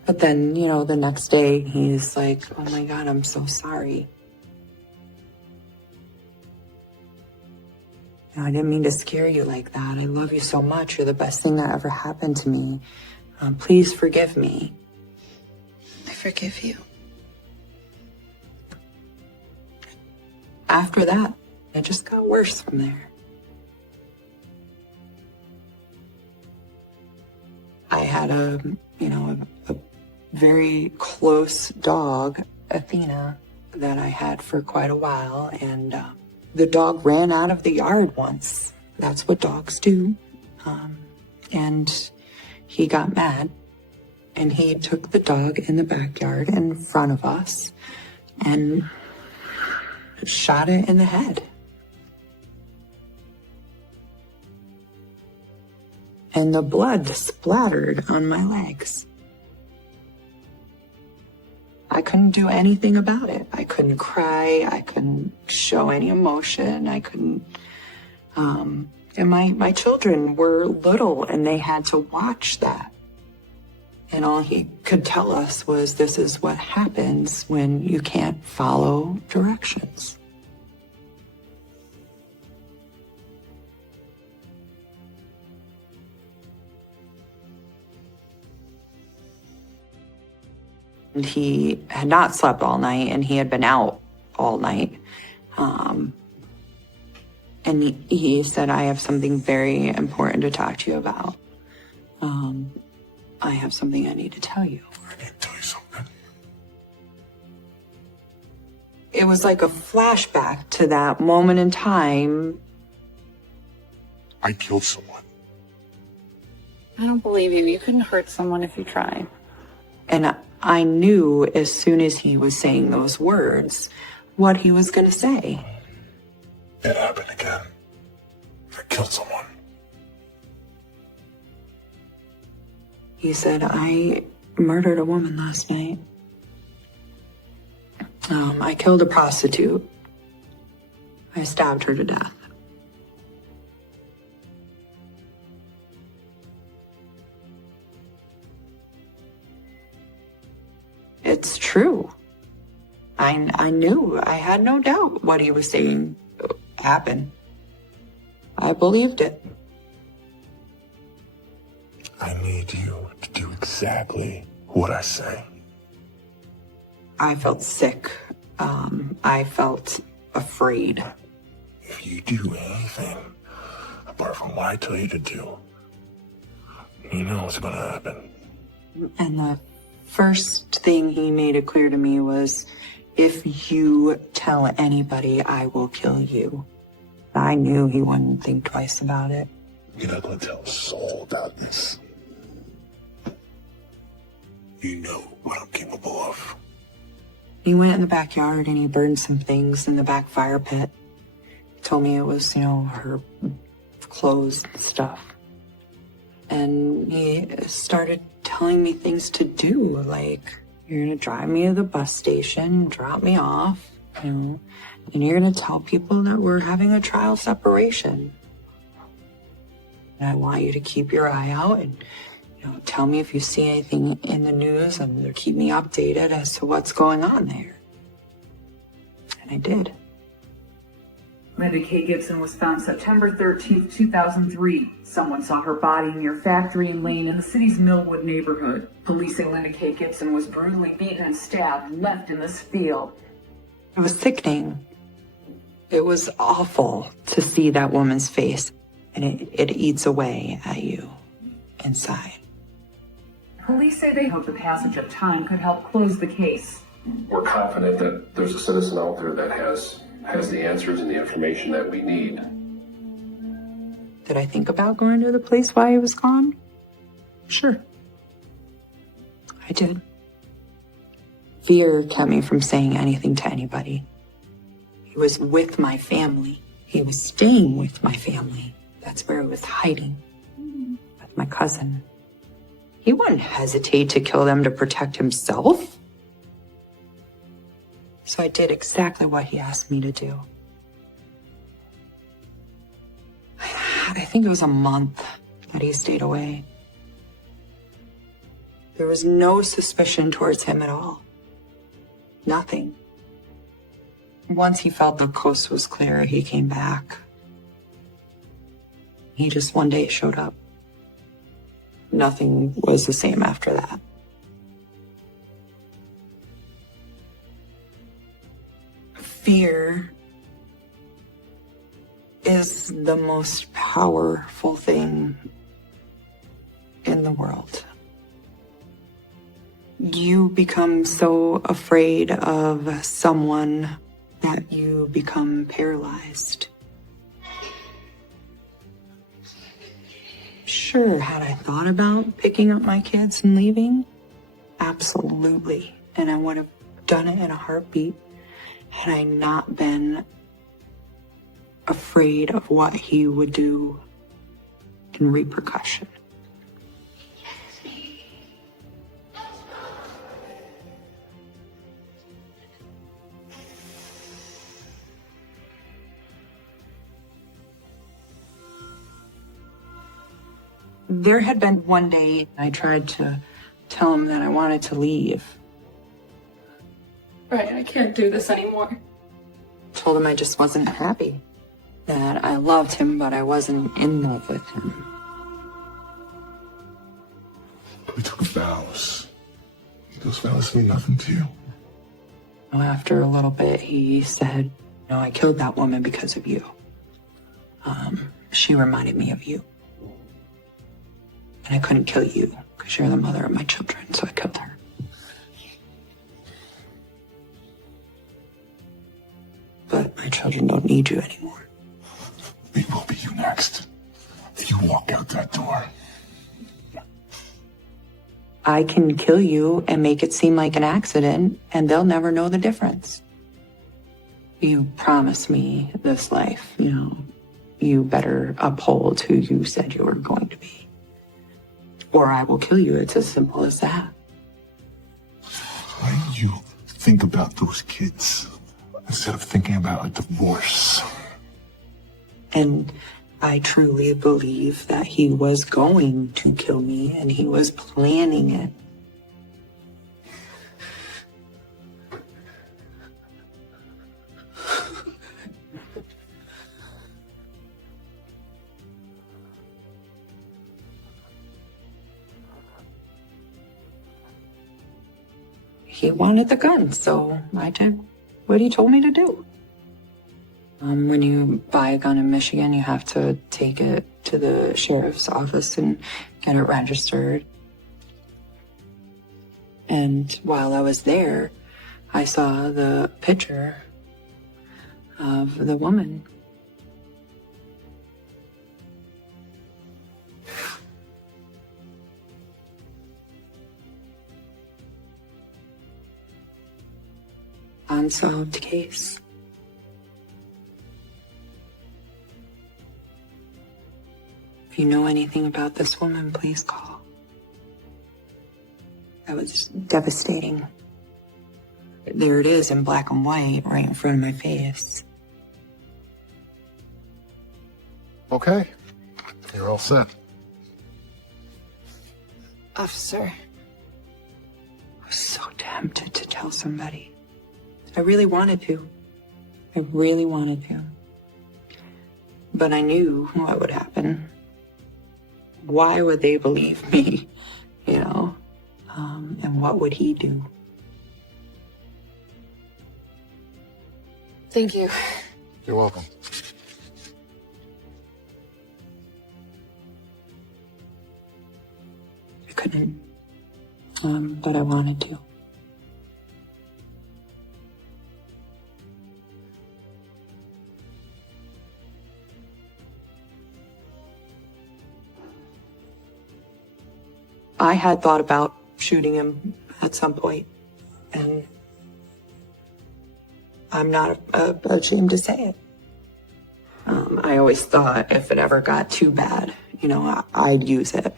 But then, the next day he's like, "Oh my God, I'm so sorry. I didn't mean to scare you like that. I love you so much. You're the best thing that ever happened to me. Please forgive me." I forgive you. After that, it just got worse from there. I had a very close dog, Athena, that I had for quite a while, and the dog ran out of the yard once. That's what dogs do. And he got mad, and he took the dog in the backyard in front of us and shot it in the head. and the blood splattered on my legs. I couldn't do anything about it. I couldn't cry. I couldn't show any emotion. I couldn't, and my children were little and they had to watch that. And all he could tell us was, this is what happens when you can't follow directions. And he had not slept all night, and he had been out all night. And he said, I have something very important to talk to you about. I have something I need to tell you. I need to tell you something. It was like a flashback to that moment in time. I killed someone. I don't believe you. You couldn't hurt someone if you tried. And I knew as soon as he was saying those words what he was going to say. It happened again. I killed someone. He said, I murdered a woman last night. I killed a prostitute. I stabbed her to death. It's true. I knew. I had no doubt what he was saying happened. I believed it. I need you to do exactly what I say. I felt sick. I felt afraid. If you do anything apart from what I tell you to do, you know what's gonna happen. And the first thing he made it clear to me was, if you tell anybody, I will kill you. I knew he wouldn't think twice about it. You're not gonna tell a soul about this. You know what I'm capable of. He went in the backyard and he burned some things in the back fire pit. He told me it was, her clothes and stuff. And he started telling me things to do, like, you're gonna drive me to the bus station, drop me off, and you're gonna tell people that we're having a trial separation. And I want you to keep your eye out and tell me if you see anything in the news and keep me updated as to what's going on there. And I did. Linda K. Gibson was found September 13th, 2003. Someone saw her body near Factory and Lane in the city's Millwood neighborhood. Police say Linda K. Gibson was brutally beaten and stabbed and left in this field. It was sickening. It was awful to see that woman's face, and it eats away at you inside. Police say they hope the passage of time could help close the case. We're confident that there's a citizen out there that has the answers and the information that we need. Did I think about going to the place while he was gone? Sure. I did. Fear kept me from saying anything to anybody. He was with my family. He was staying with my family. That's where he was hiding. With my cousin. He wouldn't hesitate to kill them to protect himself. So I did exactly what he asked me to do. I think it was a month that he stayed away. There was no suspicion towards him at all. Nothing. Once he felt the coast was clear, he came back. He just one day showed up. Nothing was the same after that. Fear is the most powerful thing in the world. You become so afraid of someone that you become paralyzed. Sure, had I thought about picking up my kids and leaving? Absolutely. And I would have done it in a heartbeat had I not been afraid of what he would do in repercussion. There had been one day I tried to tell him that I wanted to leave. Right, I can't do this anymore. Told him I just wasn't happy. That I loved him, but I wasn't in love with him. We took vows. Those vows mean nothing to you. After a little bit, he said, "No, I killed that woman because of you. She reminded me of you. And I couldn't kill you because you're the mother of my children, so I killed her." But my children don't need you anymore. It will be you next. If you walk out that door. I can kill you and make it seem like an accident, and they'll never know the difference. You promised me this life, you better uphold who you said you were going to be. Or I will kill you. It's as simple as that. Why don't you think about those kids instead of thinking about a divorce? And I truly believe that he was going to kill me and he was planning it. He wanted the gun, so I did what he told me to do. When you buy a gun in Michigan, you have to take it to the sheriff's office and get it registered. And while I was there, I saw the picture of the woman. Unsolved case. If you know anything about this woman, please call. That was devastating. There it is in black and white right in front of my face. Okay. You're all set. Officer. I was so tempted to tell somebody. I really wanted to. I really wanted to. But I knew what would happen. Why would they believe me? And what would he do? Thank you. You're welcome. I couldn't, but I wanted to. I had thought about shooting him at some point, and I'm not ashamed to say it. I always thought if it ever got too bad, I'd use it.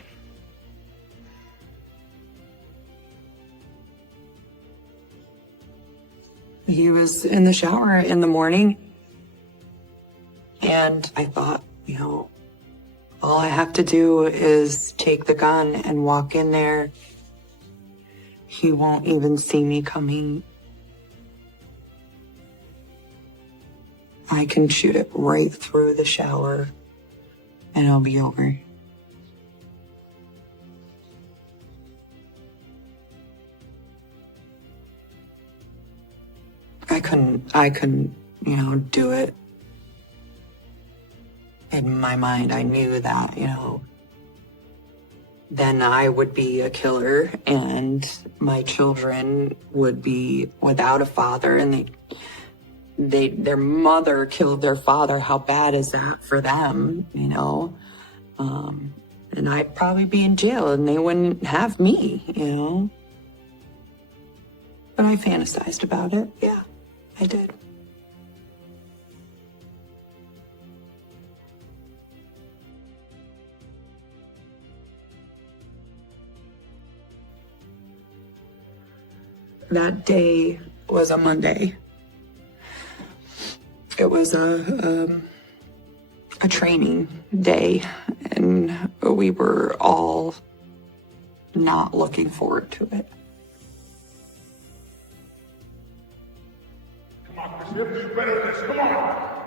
He was in the shower in the morning, and I thought, all I have to do is take the gun and walk in there. He won't even see me coming. I can shoot it right through the shower and it'll be over. I couldn't, do it. In my mind, I knew that, then I would be a killer and my children would be without a father, and their mother killed their father. How bad is that for them, And I'd probably be in jail and they wouldn't have me, But I fantasized about it. Yeah, I did. That day was a Monday. It was a training day, and but we were all not looking forward to it.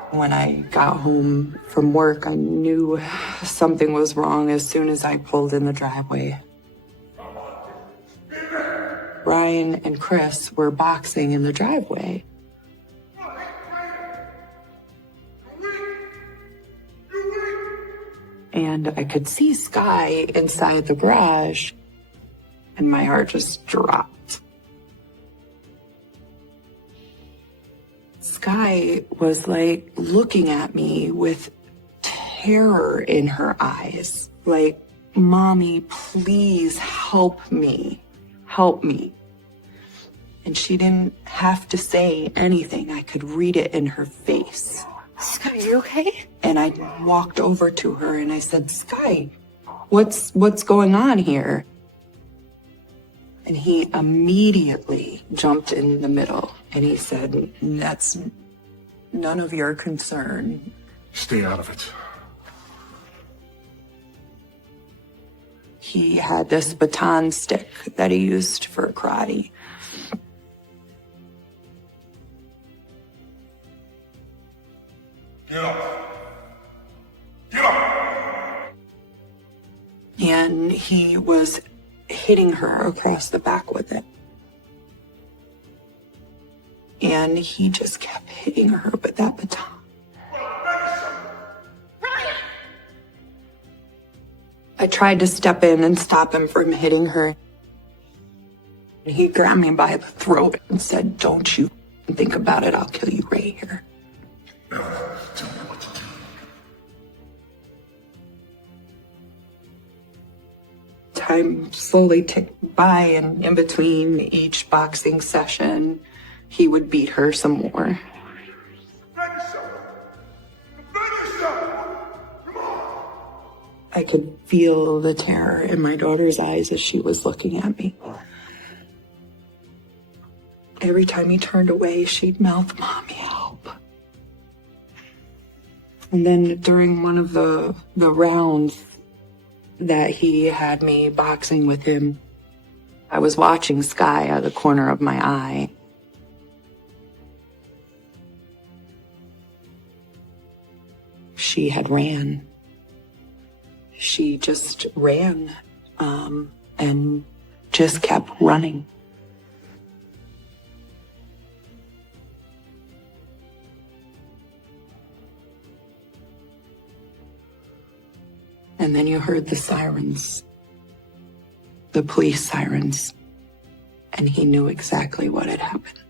When I got home from work, I knew something was wrong as soon as I pulled in the driveway. Ryan and Chris were boxing in the driveway. And I could see Sky inside the garage, and my heart just dropped. Sky was like looking at me with terror in her eyes, like, "Mommy, please help me. Help me." And she didn't have to say anything. I could read it in her face. Sky, you okay? And I walked over to her and I said, "Sky, what's going on here?" And he immediately jumped in the middle and he said, "That's none of your concern." Stay out of it. He had this baton stick that he used for karate. Get up. Get up. And he was hitting her across the back with it. And he just kept hitting her with that baton. I tried to step in and stop him from hitting her. He grabbed me by the throat and said, "Don't you think about it, I'll kill you right here." Tell me what to do. Time slowly ticked by, and in between each boxing session, he would beat her some more. I could feel the terror in my daughter's eyes as she was looking at me. Every time he turned away, she'd mouth, "Mommy, help." And then during one of the rounds that he had me boxing with him, I was watching Sky out of the corner of my eye. She had ran. She just ran, and just kept running. And then you heard the sirens, the police sirens, and he knew exactly what had happened.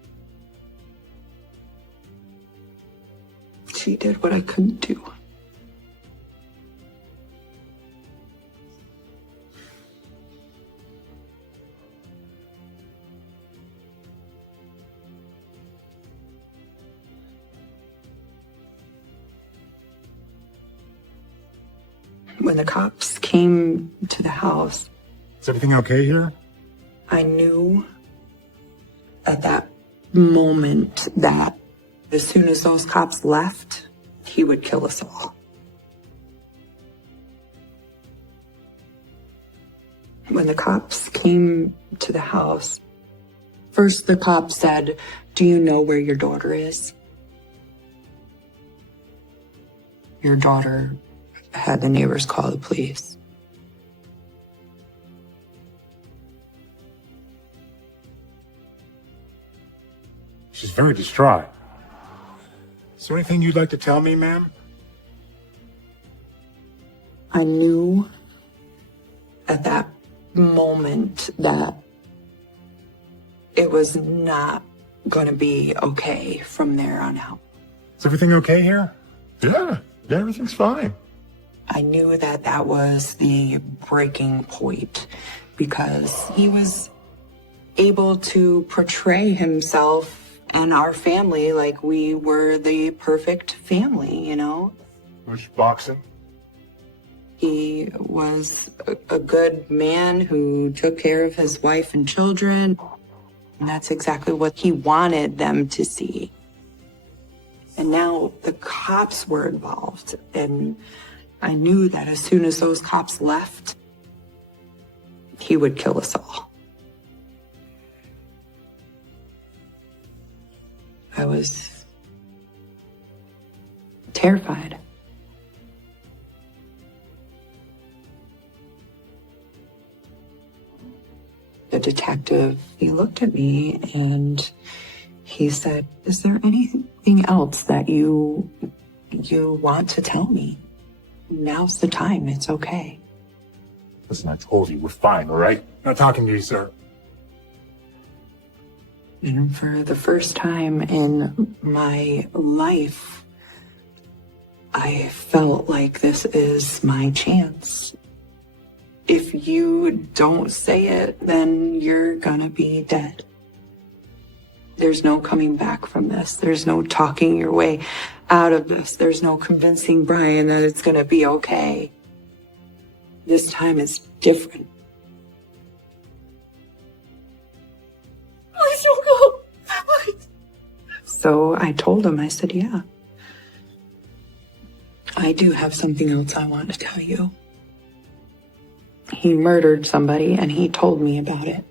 She did what I couldn't do. When the cops came to the house, Is everything okay here? I knew at that moment that as soon as those cops left, he would kill us all. When the cops came to the house, first the cop said, "Do you know where your daughter is?" Your daughter had the neighbors call the police. She's very distraught. Is there anything you'd like to tell me, ma'am? I knew at that moment that it was not going to be okay from there on out. Is everything okay here? Yeah, everything's fine. I knew that that was the breaking point because he was able to portray himself and our family like we were the perfect family, you know? Was boxing? He was a good man who took care of his wife and children. And that's exactly what he wanted them to see. And now the cops were involved, and I knew that as soon as those cops left, he would kill us all. I was terrified. The detective, he looked at me and he said, "Is there anything else that you want to tell me? Now's the time. It's okay." Listen, I told you, we're fine, all right? Not talking to you, sir. And for the first time in my life, I felt like this is my chance. If you don't say it, then you're gonna be dead. There's no coming back from this. There's no talking your way out of this. There's no convincing Brian that it's gonna be okay. This time it's different. Please don't go. Please. So I told him, I said, yeah, I do have something else I want to tell you. He murdered somebody and he told me about it.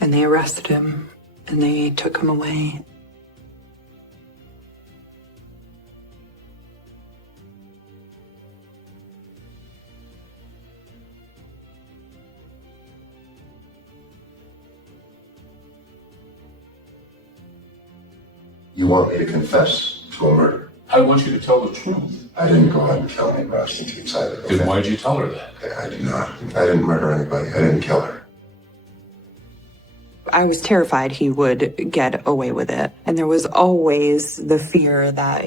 And they arrested him and they took him away. You want me to confess to a murder? I want you to tell the truth. I didn't go out and kill anybody. I was too excited. Okay? Then why'd you tell her that? I did not. I didn't murder anybody. I didn't kill her. I was terrified he would get away with it. And there was always the fear that,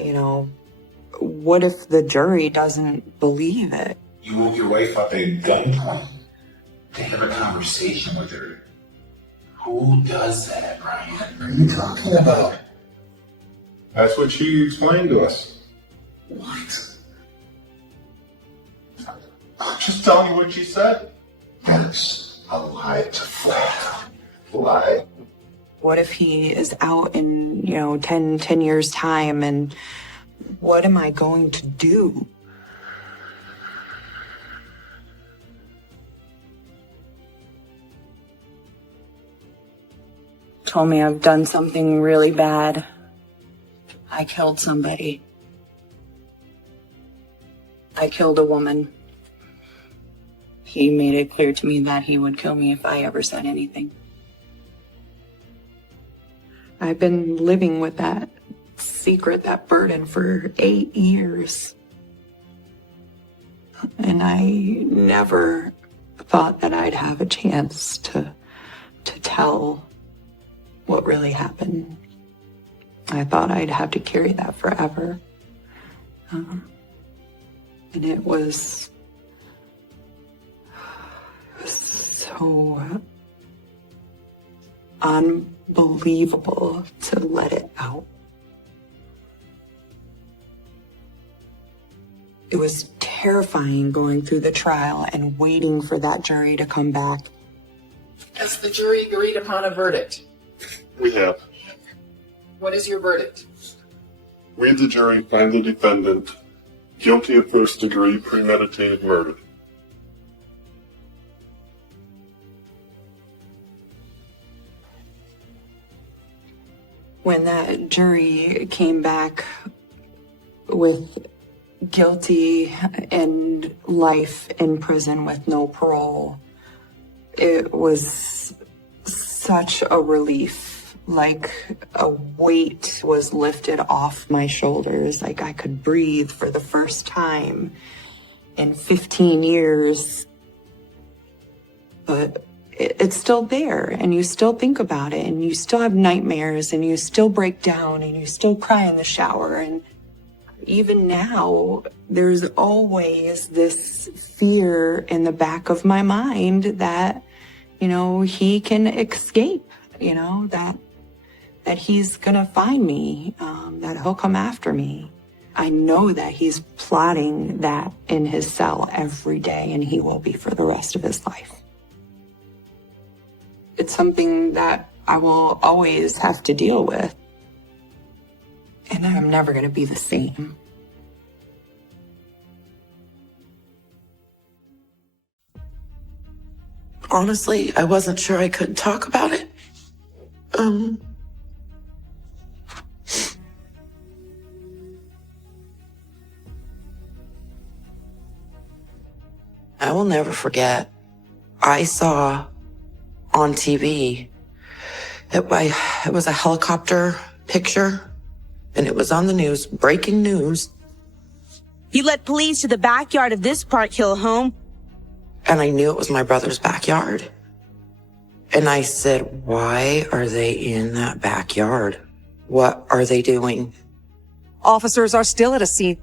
what if the jury doesn't believe it? You woke your wife up at gunpoint to have a conversation with her. Who does that, Brian? What are you talking about? That's what she explained to us. What? Just tell me what she said. That's a lie. It's a flat lie. What if he is out in, 10 years' time, and what am I going to do? Told me I've done something really bad. I killed somebody. I killed a woman. He made it clear to me that he would kill me if I ever said anything. I've been living with that secret, that burden for 8 years. And I never thought that I'd have a chance to tell what really happened. I thought I'd have to carry that forever. And it was so unbelievable to let it out. It was terrifying going through the trial and waiting for that jury to come back. Has the jury agreed upon a verdict? We have. What is your verdict? We, the jury, find the defendant guilty of first-degree premeditated murder. When that jury came back with guilty and life in prison with no parole, it was such a relief. Like a weight was lifted off my shoulders. Like I could breathe for the first time in 15 years. But it's still there, and you still think about it, and you still have nightmares, and you still break down, and you still cry in the shower. And even now, there's always this fear in the back of my mind that, he can escape, that he's gonna find me, that he'll come after me. I know that he's plotting that in his cell every day, and he will be for the rest of his life. It's something that I will always have to deal with. And I'm never gonna be the same. Honestly, I wasn't sure I could talk about it. I will never forget. I saw on TV, it was a helicopter picture, and it was on the news, breaking news. He led police to the backyard of this Park Hill home. And I knew it was my brother's backyard. And I said, why are they in that backyard? What are they doing? Officers are still at a scene.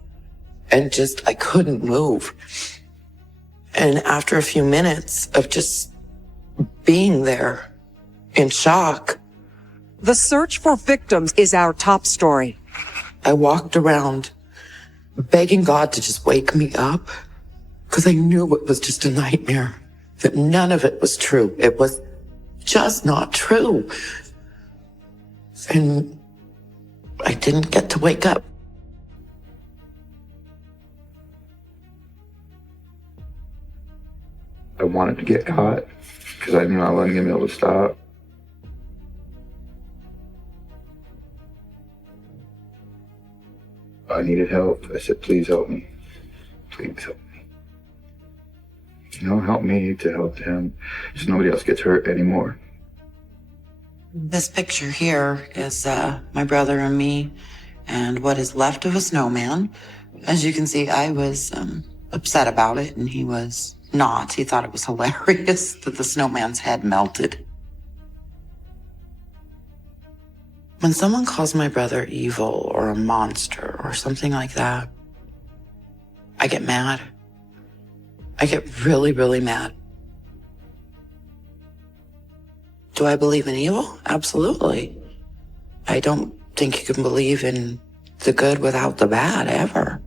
And I couldn't move. And after a few minutes of just being there in shock. The search for victims is our top story. I walked around begging God to just wake me up because I knew it was just a nightmare, that none of it was true. It was just not true. And I didn't get to wake up. I wanted to get caught because I knew I wasn't going to be able to stop. I needed help. I said, please help me. Please help me. Help me to help him so nobody else gets hurt anymore. This picture here is my brother and me and what is left of a snowman. As you can see, I was upset about it, and he was not. He thought it was hilarious that the snowman's head melted. When someone calls my brother evil or a monster or something like that, I get mad. I get really, really mad. Do I believe in evil? Absolutely. I don't think you can believe in the good without the bad, ever.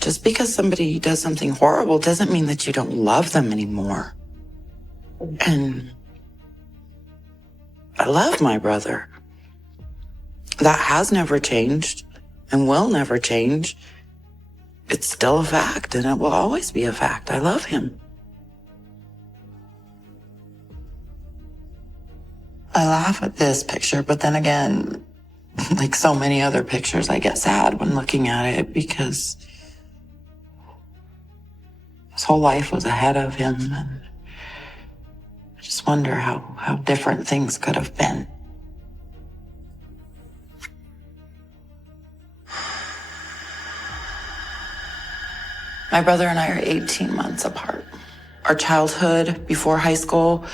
Just because somebody does something horrible doesn't mean that you don't love them anymore. And I love my brother. That has never changed and will never change. It's still a fact, and it will always be a fact. I love him. I laugh at this picture, but then again, like so many other pictures, I get sad when looking at it because his whole life was ahead of him, and I just wonder how different things could have been. My brother and I are 18 months apart. Our childhood before high school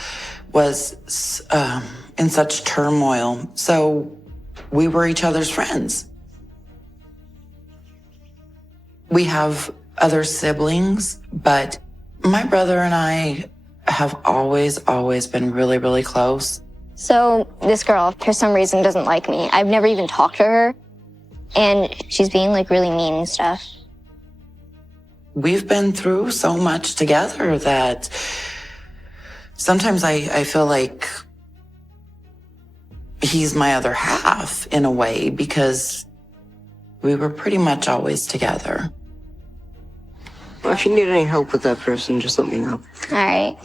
was in such turmoil, so we were each other's friends. We have other siblings, but my brother and I have always been really, really close. So this girl, for some reason, doesn't like me. I've never even talked to her, and she's being like really mean and stuff. We've been through so much together that sometimes I feel like he's my other half in a way, because we were pretty much always together. Well, if you need any help with that person, just let me know. All right.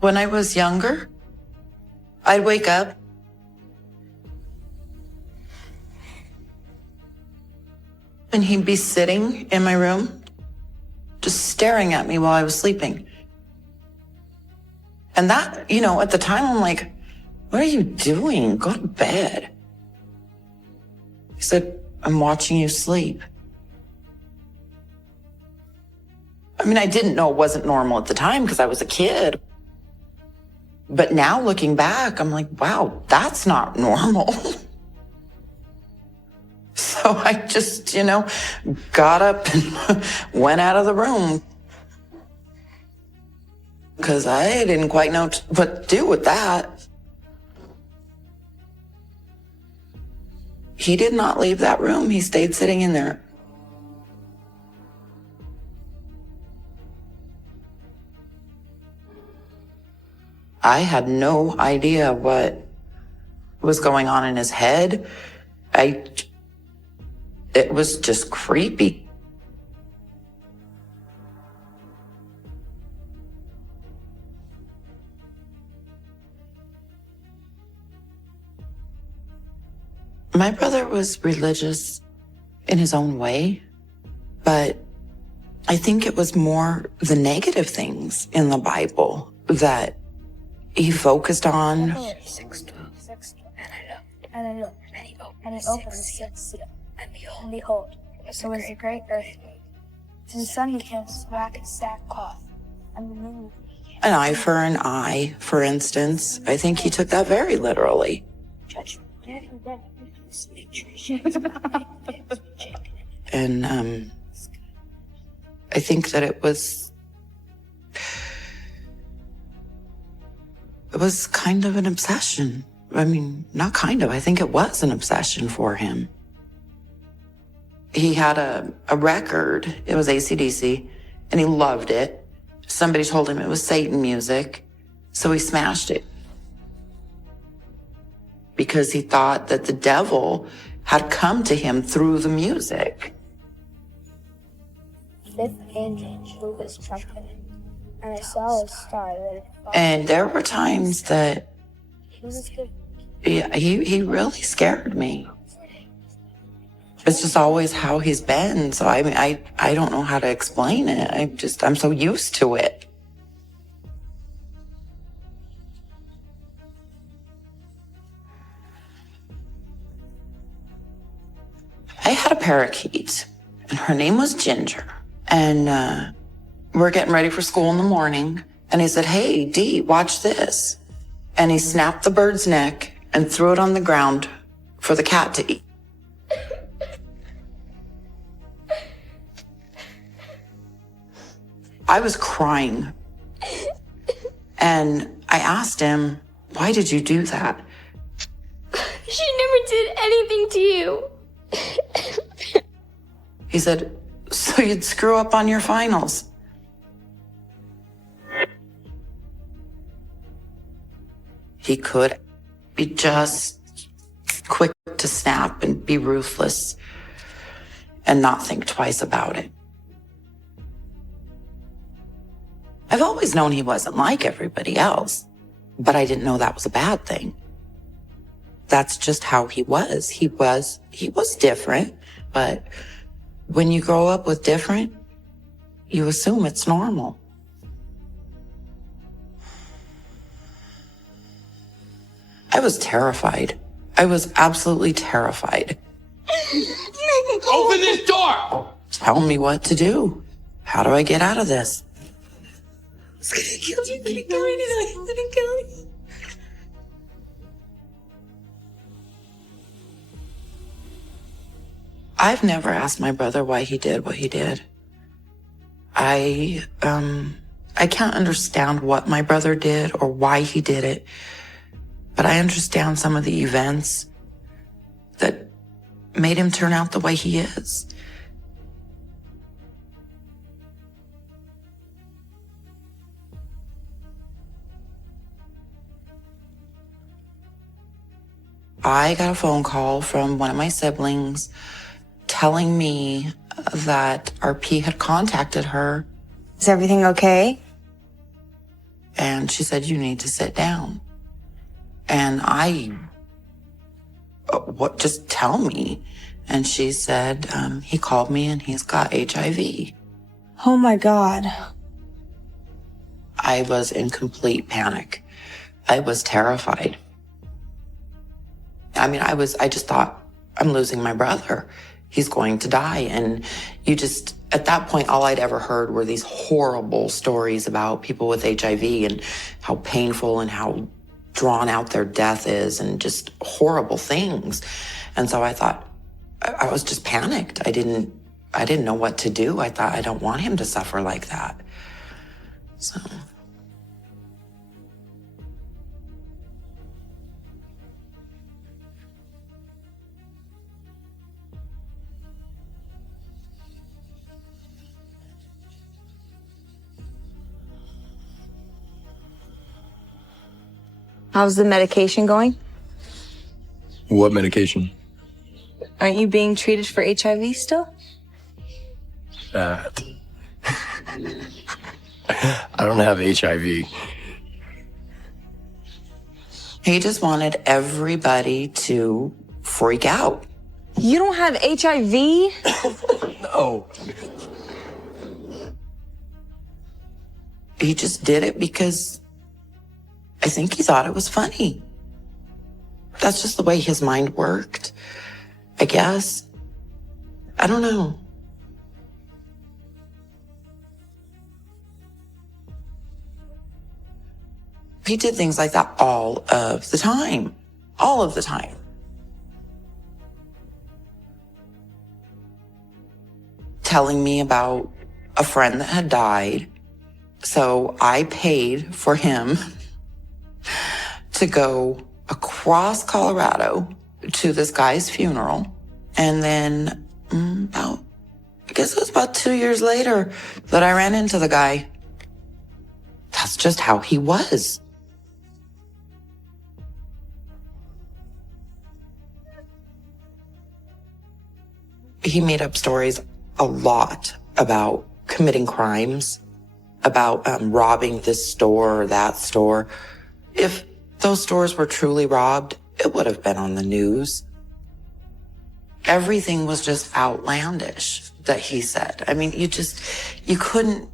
When I was younger, I'd wake up and he'd be sitting in my room, just staring at me while I was sleeping. And that, at the time, I'm like, what are you doing? Go to bed. He said, I'm watching you sleep. I mean, I didn't know it wasn't normal at the time because I was a kid. But now looking back, I'm like, wow, that's not normal. So I just, got up and went out of the room because I didn't quite know what to do with that. He did not leave that room. He stayed sitting in there. I had no idea what was going on in his head. It was just creepy. My brother was religious in his own way, but I think it was more the negative things in the Bible that he focused on. 6:12. And I looked, and it opened 6 and behold, it was a great earthquake. And the sun became black as sackcloth, and the moon. An eye for an eye, for instance. I think he took that very literally. And I think that it was kind of an obsession. I mean, not kind of, I think it was an obsession for him. He had a record, it was AC/DC, and he loved it. Somebody told him it was Satan music, so he smashed it. Because he thought that the devil had come to him through the music. Fifth angel blew his trumpet, and I saw a star that had fallen. And there were times that He was good. he really scared me. It's just always how he's been. So I mean, I don't know how to explain it. I'm so used to it. I had a parakeet, and her name was Ginger. And we're getting ready for school in the morning. And he said, "Hey, Dee, watch this." And he snapped the bird's neck and threw it on the ground for the cat to eat. I was crying. And I asked him, "Why did you do that?" She never did anything to you. He said, "So you'd screw up on your finals." He could be just quick to snap and be ruthless and not think twice about it. I've always known he wasn't like everybody else, but I didn't know that was a bad thing. That's just how he was. He was different, but when you grow up with different, you assume it's normal. I was terrified. I was absolutely terrified. Open this door! Tell me what to do. How do I get out of this? It's gonna kill you. It's gonna kill you. It's gonna kill you. I've never asked my brother why he did what he did. I can't understand what my brother did or why he did it, but I understand some of the events that made him turn out the way he is. I got a phone call from one of my siblings telling me that RP had contacted her. Is everything okay? And she said, "You need to sit down." And what, just tell me. And she said, he called me and he's got HIV. Oh my God. I was in complete panic. I was terrified. I mean, I just thought, I'm losing my brother. He's going to die. And at that point, all I'd ever heard were these horrible stories about people with HIV and how painful and how drawn out their death is and just horrible things. And so I thought, I was just panicked. I didn't know what to do. I thought, I don't want him to suffer like that. So. How's the medication going? What medication? Aren't you being treated for HIV still? That. I don't have HIV. He just wanted everybody to freak out. You don't have HIV? No. He just did it because I think he thought it was funny. That's just the way his mind worked, I guess. I don't know. He did things like that all of the time. All of the time. Telling me about a friend that had died. So I paid for him to go across Colorado to this guy's funeral. And then I guess it was about 2 years later that I ran into the guy. That's just how he was. He made up stories a lot about committing crimes, about robbing this store or that store. If those stores were truly robbed, it would have been on the news. Everything was just outlandish that he said. I mean, you couldn't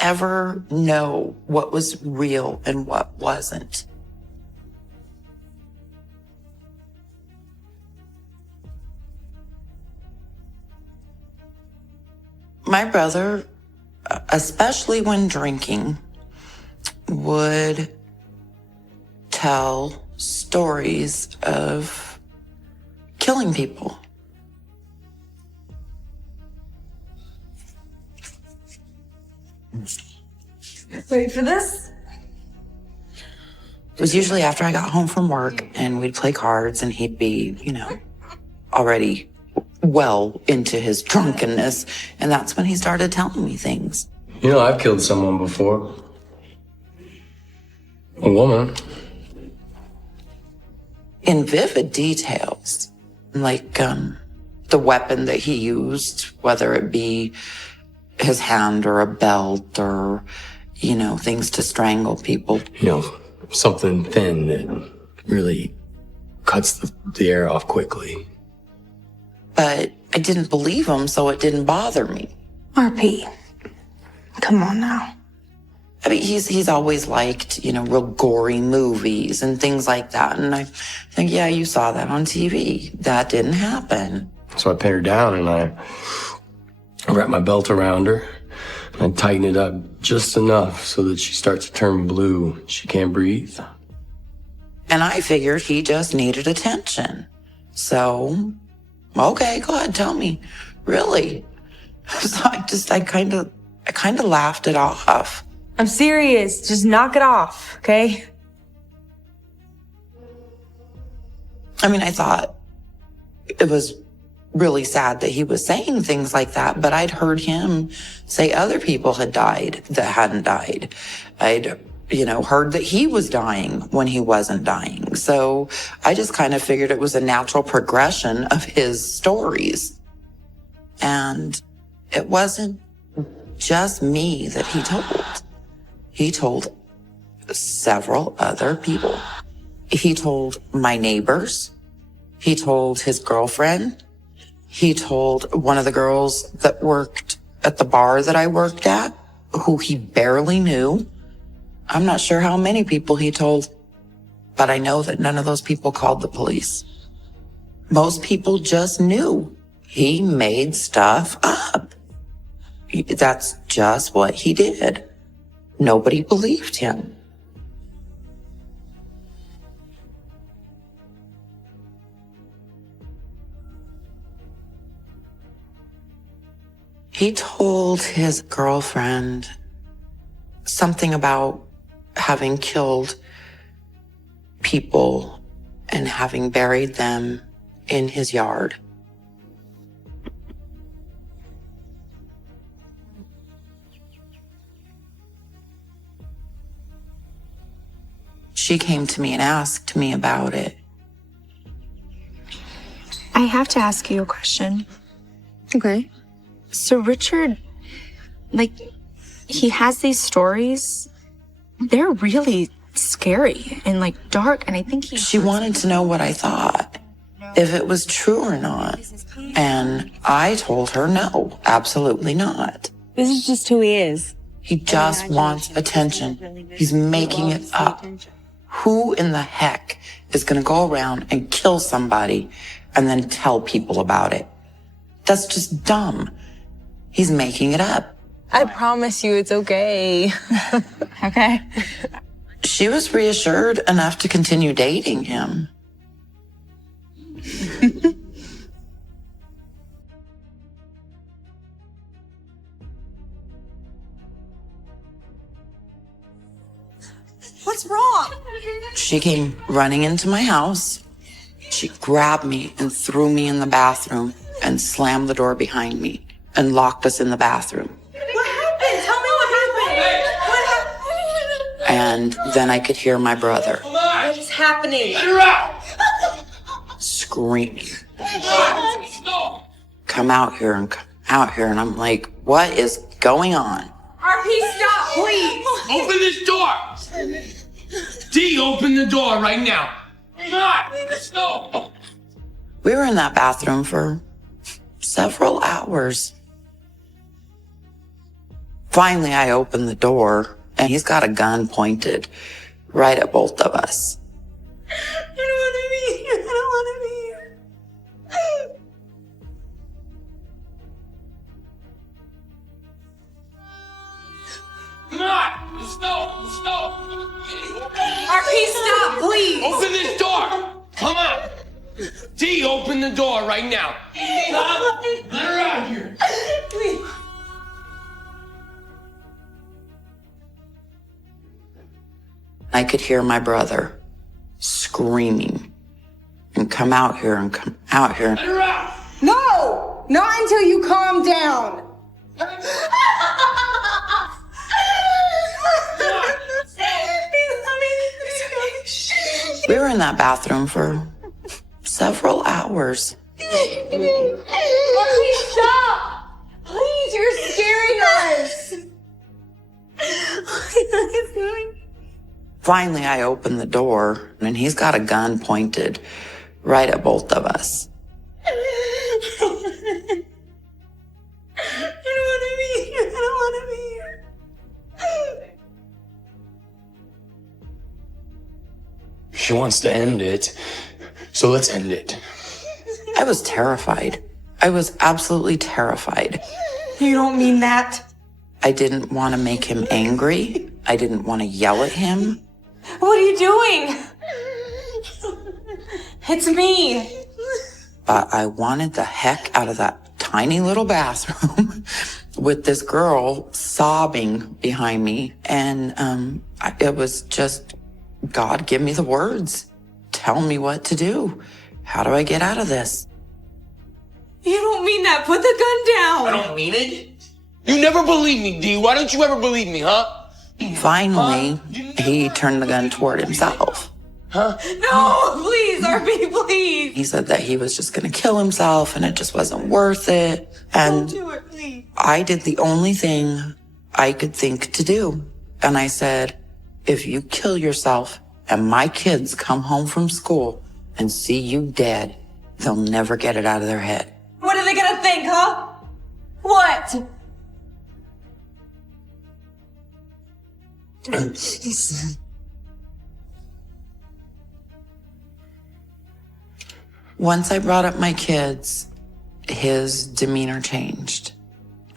ever know what was real and what wasn't. My brother, especially when drinking, would tell stories of killing people. Ready for this? It was usually after I got home from work and we'd play cards and he'd be, already well into his drunkenness. And that's when he started telling me things. I've killed someone before. A woman. In vivid details, like the weapon that he used, whether it be his hand or a belt or, things to strangle people. Something thin that really cuts the air off quickly. But I didn't believe him, so it didn't bother me. RP, come on now. I mean, he's always liked, real gory movies and things like that. And I think, yeah, you saw that on TV. That didn't happen. So I pin her down and I wrap my belt around her and I tighten it up just enough so that she starts to turn blue. She can't breathe. And I figured he just needed attention. So, okay, go ahead, tell me. Really? So I kind of laughed it off. I'm serious. Just knock it off, okay? I mean, I thought it was really sad that he was saying things like that, but I'd heard him say other people had died that hadn't died. I'd, heard that he was dying when he wasn't dying. So I just kind of figured it was a natural progression of his stories. And it wasn't just me that he told. He told several other people. He told my neighbors. He told his girlfriend. He told one of the girls that worked at the bar that I worked at, who he barely knew. I'm not sure how many people he told, but I know that none of those people called the police. Most people just knew he made stuff up. That's just what he did. Nobody believed him. He told his girlfriend something about having killed people and having buried them in his yard. she came to me and asked me about it. I have to ask you a question. Okay. So Richard, like, he has these stories. They're really scary and like dark, and I think She wanted to know what I thought, if it was true or not. And I told her no, absolutely not. This is just who he is. He just wants attention. He's making it up. Who in the heck is going to go around and kill somebody and then tell people about it? That's just dumb. He's making it up. I promise you it's okay. Okay? She was reassured enough to continue dating him. What's wrong? She came running into my house. She grabbed me and threw me in the bathroom and slammed the door behind me and locked us in the bathroom. What happened? Tell me what happened. What happened? And then I could hear my brother What is happening? screaming, come out here and come out here. And I'm like, what is going on? RP, stop, please. Open this door! D, open the door right now. No! We were in that bathroom for several hours. Finally, I opened the door, and he's got a gun pointed right at both of us. I don't want to be here. I don't want to be here. Come on! Stop! RP, stop, please. Open this door! Come on! D, open the door right now. Stop! Let her out here. Please. I could hear my brother screaming and come out here and come out here. Let her out! No! Not until you calm down. We were in that bathroom for several hours. RP, stop! Please, you're scaring us. Finally, I opened the door, and he's got a gun pointed right at both of us. I don't want to be here. I don't want to be here. She wants to end it, so let's end it. I was terrified. I was absolutely terrified. You don't mean that. I didn't want to make him angry. I didn't want to yell at him. What are you doing? It's me. But I wanted the heck out of that tiny little bathroom with this girl sobbing behind me. And it was just, God, give me the words. Tell me what to do. How do I get out of this? You don't mean that. Put the gun down. I don't mean it. You never believe me, D. Why don't you ever believe me, huh? Finally, he turned the gun toward himself. Huh? No, please, RP, please. He said that he was just going to kill himself and it just wasn't worth it. And Don't do it, please. I did the only thing I could think to do. And I said, if you kill yourself and my kids come home from school and see you dead, they'll never get it out of their head. What are they gonna think, huh? What? Once I brought up my kids, his demeanor changed.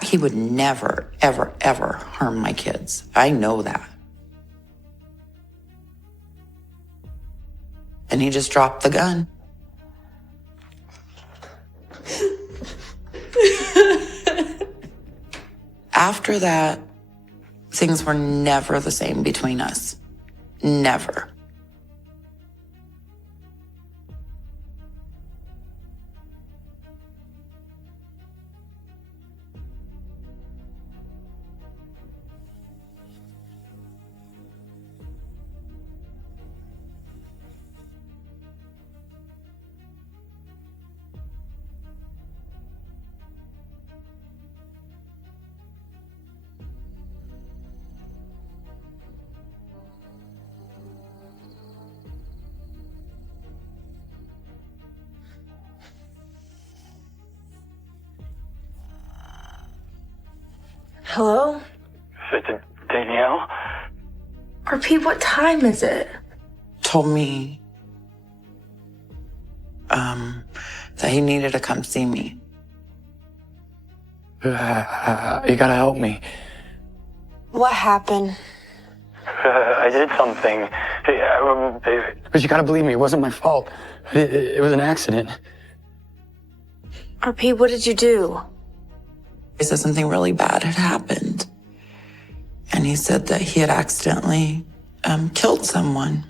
He would never, ever, ever harm my kids. I know that. And he just dropped the gun. After that, things were never the same between us. Never. Hello? Danielle? RP, what time is it? Told me that he needed to come see me. You gotta help me. What happened? I did something. But you gotta believe me, it wasn't my fault. It was an accident. RP, what did you do? He said something really bad had happened. And he said that he had accidentally killed someone.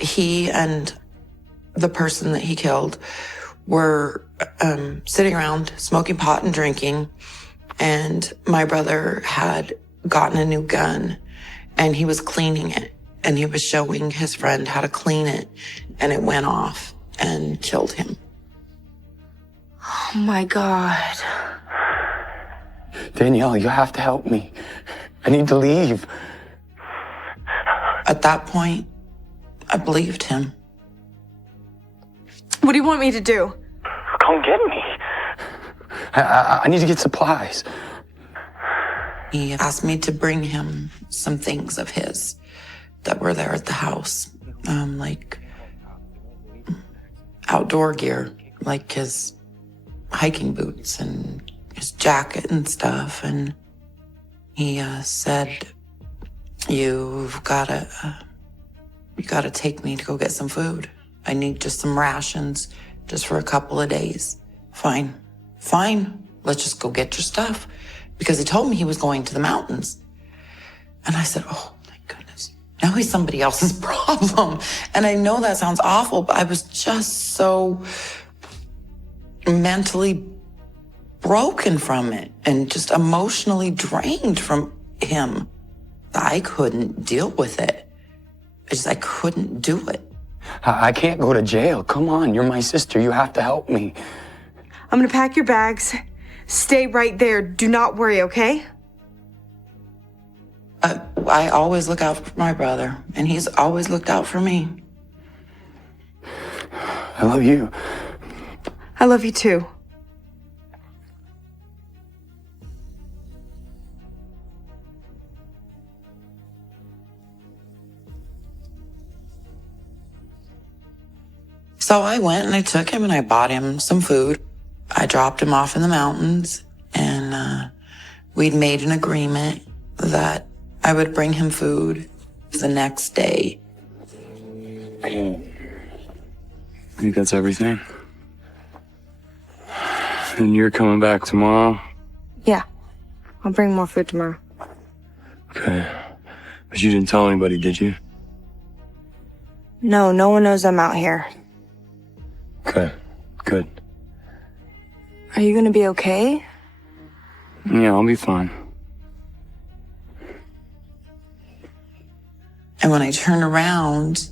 He and the person that he killed were sitting around smoking pot and drinking. And my brother had gotten a new gun and he was cleaning it. And he was showing his friend how to clean it. And it went off and killed him. Oh my God. Danielle, you have to help me. I need to leave. At that point, I believed him. What do you want me to do? Come get me. I need to get supplies. He asked me to bring him some things of his that were there at the house, like outdoor gear, like his hiking boots and his jacket and stuff. And he said, you gotta take me to go get some food. I need just some rations just for a couple of days. Fine. Let's just go get your stuff. Because he told me he was going to the mountains. And I said, oh my goodness, now he's somebody else's problem. And I know that sounds awful, but I was just so mentally broken from it and just emotionally drained from him. I couldn't deal with it. I couldn't do it. I can't go to jail. Come on, you're my sister. You have to help me. I'm gonna pack your bags. Stay right there. Do not worry, okay? I always look out for my brother, and he's always looked out for me. I love you. I love you too. So I went and I took him and I bought him some food. I dropped him off in the mountains, and we'd made an agreement that I would bring him food the next day. I think that's everything. And you're coming back tomorrow? Yeah. I'll bring more food tomorrow. Okay. But you didn't tell anybody, did you? No, no one knows I'm out here. Okay. Good. Are you gonna be okay? Yeah, I'll be fine. And when I turned around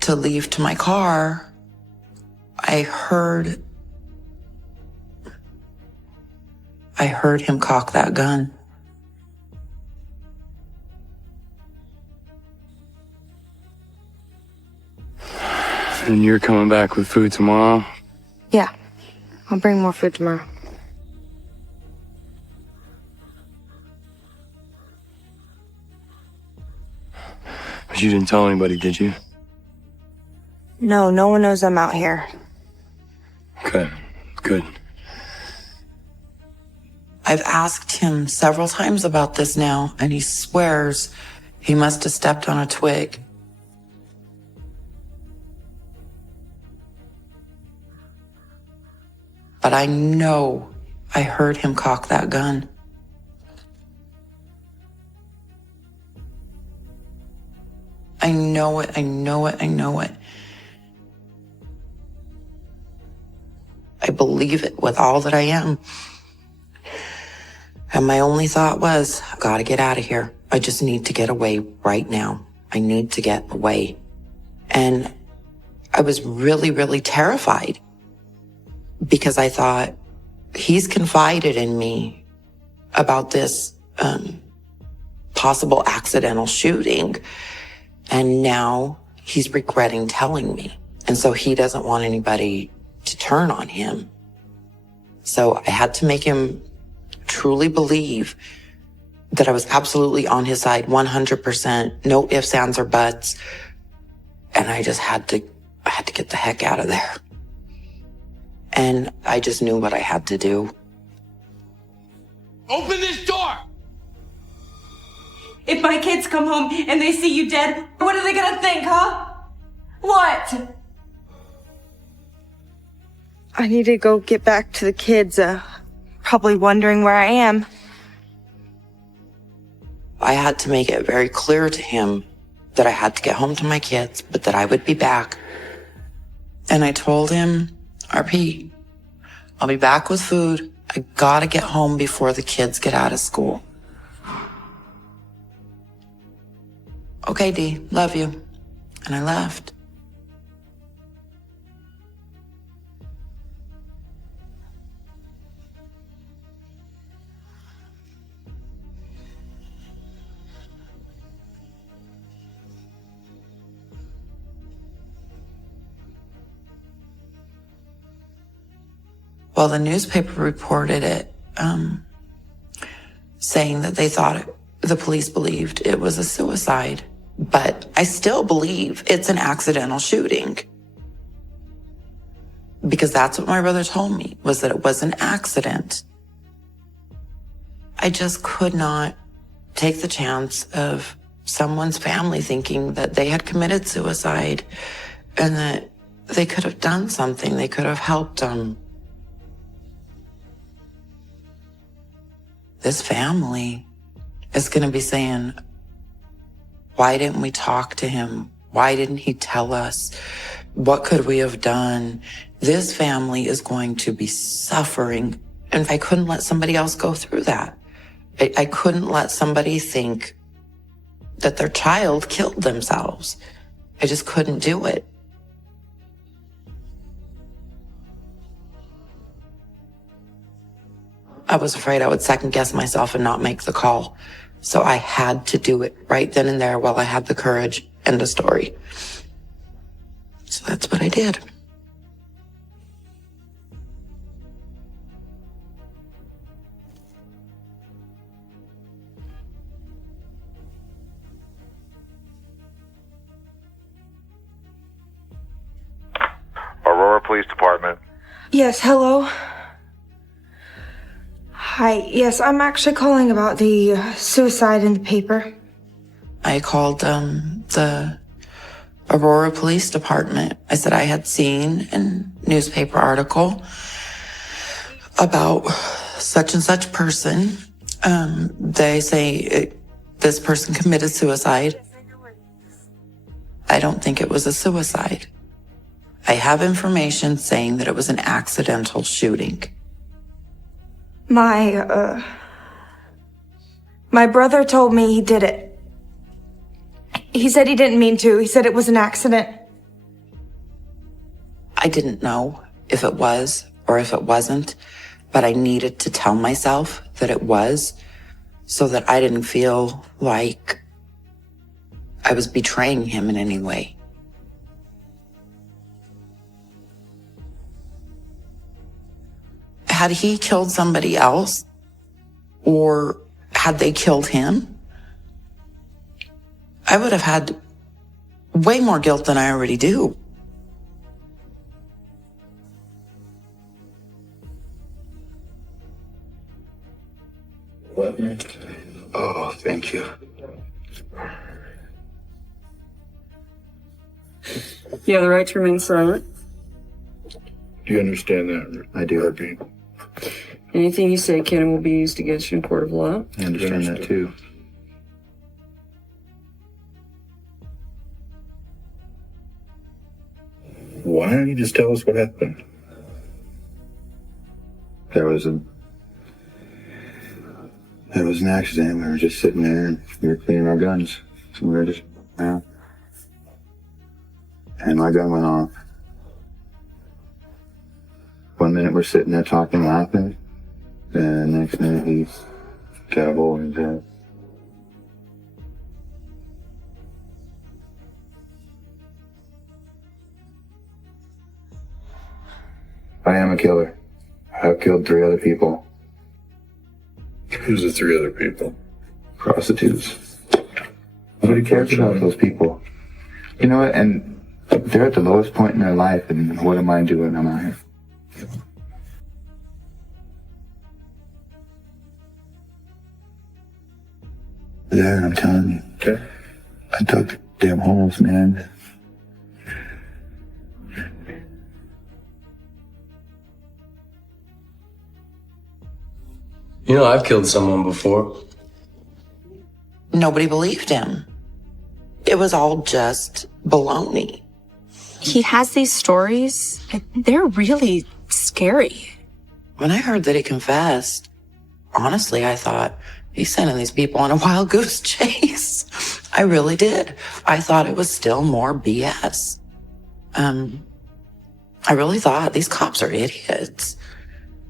to leave to my car, I heard him cock that gun. And you're coming back with food tomorrow? Yeah. I'll bring more food tomorrow. But you didn't tell anybody, did you? No, no one knows I'm out here. Okay. Good. I've asked him several times about this now, and he swears he must have stepped on a twig. But I know I heard him cock that gun. I know it. I believe it with all that I am. And my only thought was, I gotta get out of here. I just need to get away right now. I need to get away. And I was really, really terrified because I thought, he's confided in me about this possible accidental shooting. And now he's regretting telling me. And so he doesn't want anybody to turn on him. So I had to make him truly believe that I was absolutely on his side, 100%, no ifs, ands, or buts. And I had to get the heck out of there. And I just knew what I had to do. Open this door! If my kids come home and they see you dead, what are they gonna think, huh? What? I need to go get back to the kids, probably wondering where I am. I had to make it very clear to him that I had to get home to my kids, but that I would be back. And I told him, RP, I'll be back with food. I gotta get home before the kids get out of school. Okay, D, love you. And I left. Well, the newspaper reported it, saying that they thought the police believed it was a suicide. But I still believe it's an accidental shooting. Because that's what my brother told me, was that it was an accident. I just could not take the chance of someone's family thinking that they had committed suicide and that they could have done something. They could have helped them. This family is going to be saying, why didn't we talk to him? Why didn't he tell us? What could we have done? This family is going to be suffering. And I couldn't let somebody else go through that. I couldn't let somebody think that their child killed themselves. I just couldn't do it. I was afraid I would second guess myself and not make the call. So I had to do it right then and there while I had the courage and the story. So that's what I did. Aurora Police Department. Yes, hello. Hi, yes, I'm actually calling about the suicide in the paper. I called the Aurora Police Department. I said I had seen a newspaper article about such and such person. They say this person committed suicide. I don't think it was a suicide. I have information saying that it was an accidental shooting. My brother told me he did it. He said he didn't mean to. He said it was an accident. I didn't know if it was or if it wasn't, but I needed to tell myself that it was so that I didn't feel like I was betraying him in any way. Had he killed somebody else, or had they killed him, I would have had way more guilt than I already do. Oh, thank you. You have the right to remain silent. Do you understand that? I do, RP. Anything you say can and will be used against you in court of law. I understand that too. Why don't you just tell us what happened? There was an accident. We were just sitting there and we were cleaning our guns. So we were just, and my gun went off. 1 minute we're sitting there talking, laughing, and the next minute he's got a hole in his head. I am a killer. I've killed 3 other people. Who's the 3 other people? Prostitutes. Nobody cares about those people. You know what? And they're at the lowest point in their life, and what am I doing? I'm out here. There, I'm telling you. Okay. I dug damn holes, man. You know, I've killed someone before. Nobody believed him. It was all just baloney. He has these stories. They're really scary. When I heard that he confessed, honestly, I thought he's sending these people on a wild goose chase. I really did. I thought it was still more BS. I really thought these cops are idiots.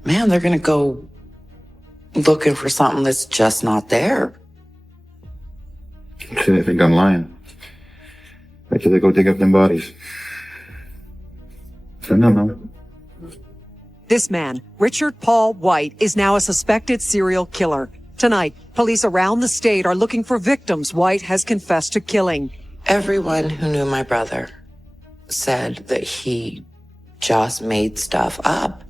Man, they're gonna go looking for something that's just not there. Shit, I think I'm lying. Wait till they go dig up them bodies. I don't know. This man, Richard Paul White, is now a suspected serial killer. Tonight, police around the state are looking for victims White has confessed to killing. Everyone who knew my brother said that he just made stuff up.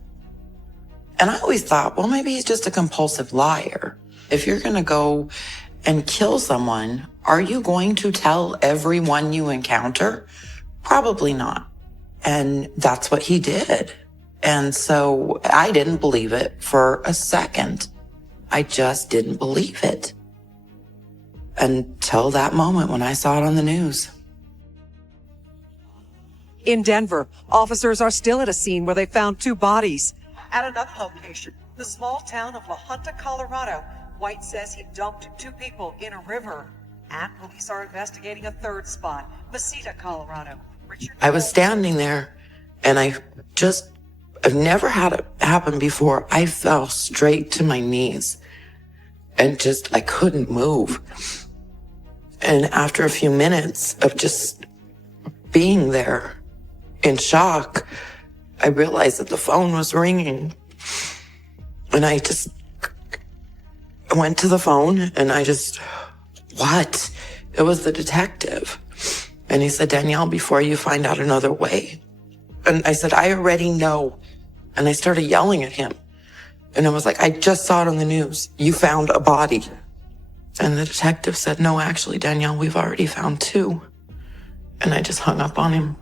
And I always thought, well, maybe he's just a compulsive liar. If you're going to go and kill someone, are you going to tell everyone you encounter? Probably not. And that's what he did. And so I didn't believe it for a second. I just didn't believe it until that moment when I saw it on the news. In Denver, officers are still at a scene where they found 2 bodies. At another location, the small town of La Junta, Colorado, White says he dumped 2 people in a river. And police are investigating a 3rd spot, Mesita, Colorado. I was standing there and I've never had it happen before. I fell straight to my knees and I couldn't move. And after a few minutes of just being there in shock, I realized that the phone was ringing. And I went to the phone and what? It was the detective. And he said, Danielle, before you find out another way. And I said, I already know. And I started yelling at him. And I was like, I just saw it on the news. You found a body. And the detective said, no, actually, Danielle, we've already found 2. And I just hung up on him.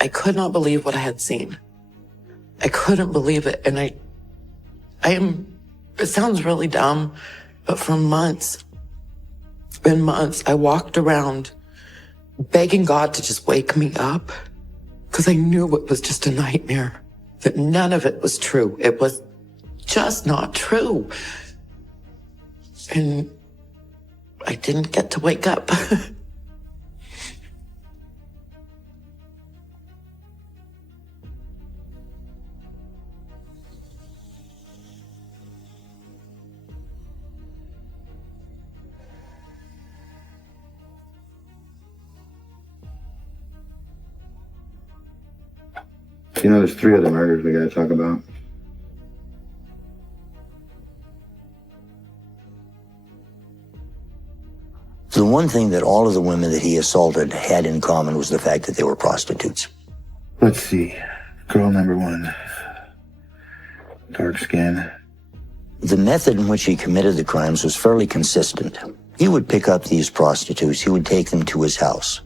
I could not believe what I had seen. I couldn't believe it. And it sounds really dumb, but for months, it's been months, I walked around begging God to just wake me up because I knew it was just a nightmare, that none of it was true. It was just not true. And I didn't get to wake up. You know, there's 3 other murders we gotta talk about. The one thing that all of the women that he assaulted had in common was the fact that they were prostitutes. Let's see. Girl number 1. Dark skin. The method in which he committed the crimes was fairly consistent. He would pick up these prostitutes, he would take them to his house.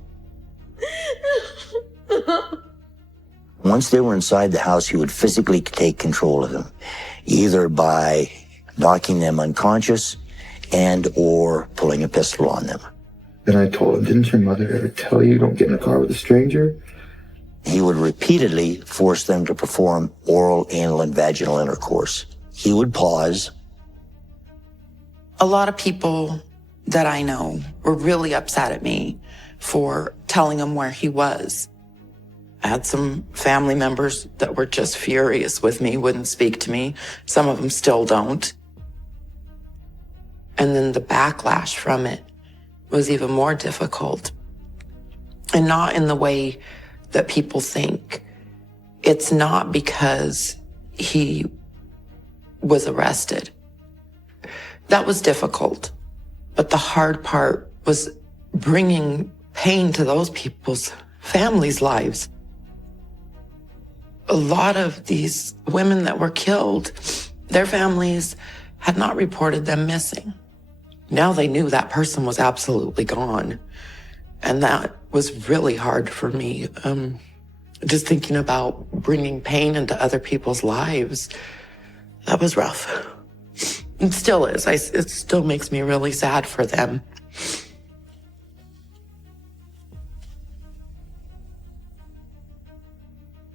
Once they were inside the house, he would physically take control of them, either by knocking them unconscious and or pulling a pistol on them. Then I told him, didn't your mother ever tell you don't get in a car with a stranger? He would repeatedly force them to perform oral, anal, and vaginal intercourse. He would pause. A lot of people that I know were really upset at me for telling them where he was. I had some family members that were just furious with me, wouldn't speak to me. Some of them still don't. And then the backlash from it was even more difficult. And not in the way that people think. It's not because he was arrested. That was difficult. But the hard part was bringing pain to those people's families' lives. A lot of these women that were killed, their families had not reported them missing. Now they knew that person was absolutely gone. And that was really hard for me. Just thinking about bringing pain into other people's lives, that was rough. It still is. It still makes me really sad for them.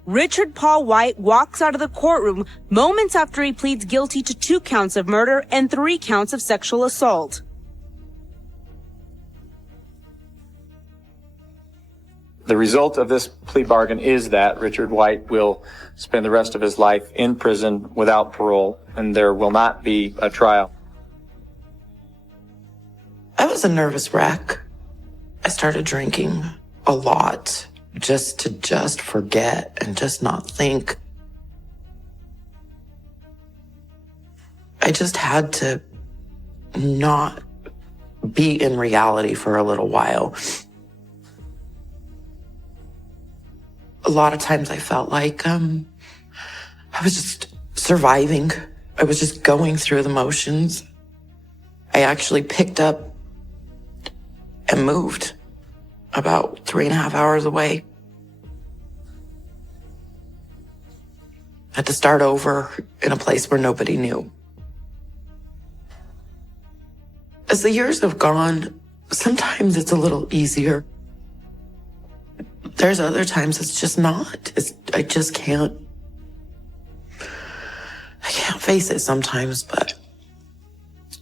Richard Paul White walks out of the courtroom moments after he pleads guilty to 2 counts of murder and 3 counts of sexual assault. The result of this plea bargain is that Richard White will spend the rest of his life in prison without parole, and there will not be a trial. I was a nervous wreck. I started drinking a lot just to forget and just not think. I just had to not be in reality for a little while. A lot of times I felt like I was just surviving. I was just going through the motions. I actually picked up and moved about 3.5 hours away. I had to start over in a place where nobody knew. As the years have gone, sometimes it's a little easier. There's other times it's just not. I just can't. I can't face it sometimes, but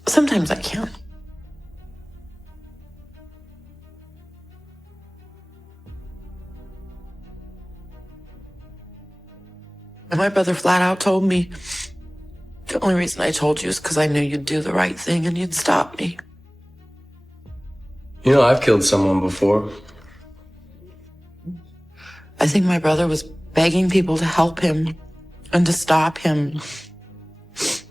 sometimes I can. And my brother flat out told me, the only reason I told you is because I knew you'd do the right thing and you'd stop me. You know, I've killed someone before. I think my brother was begging people to help him and to stop him.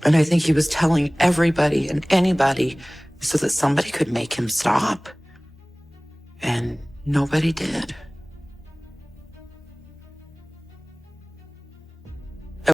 And I think he was telling everybody and anybody so that somebody could make him stop. And nobody did.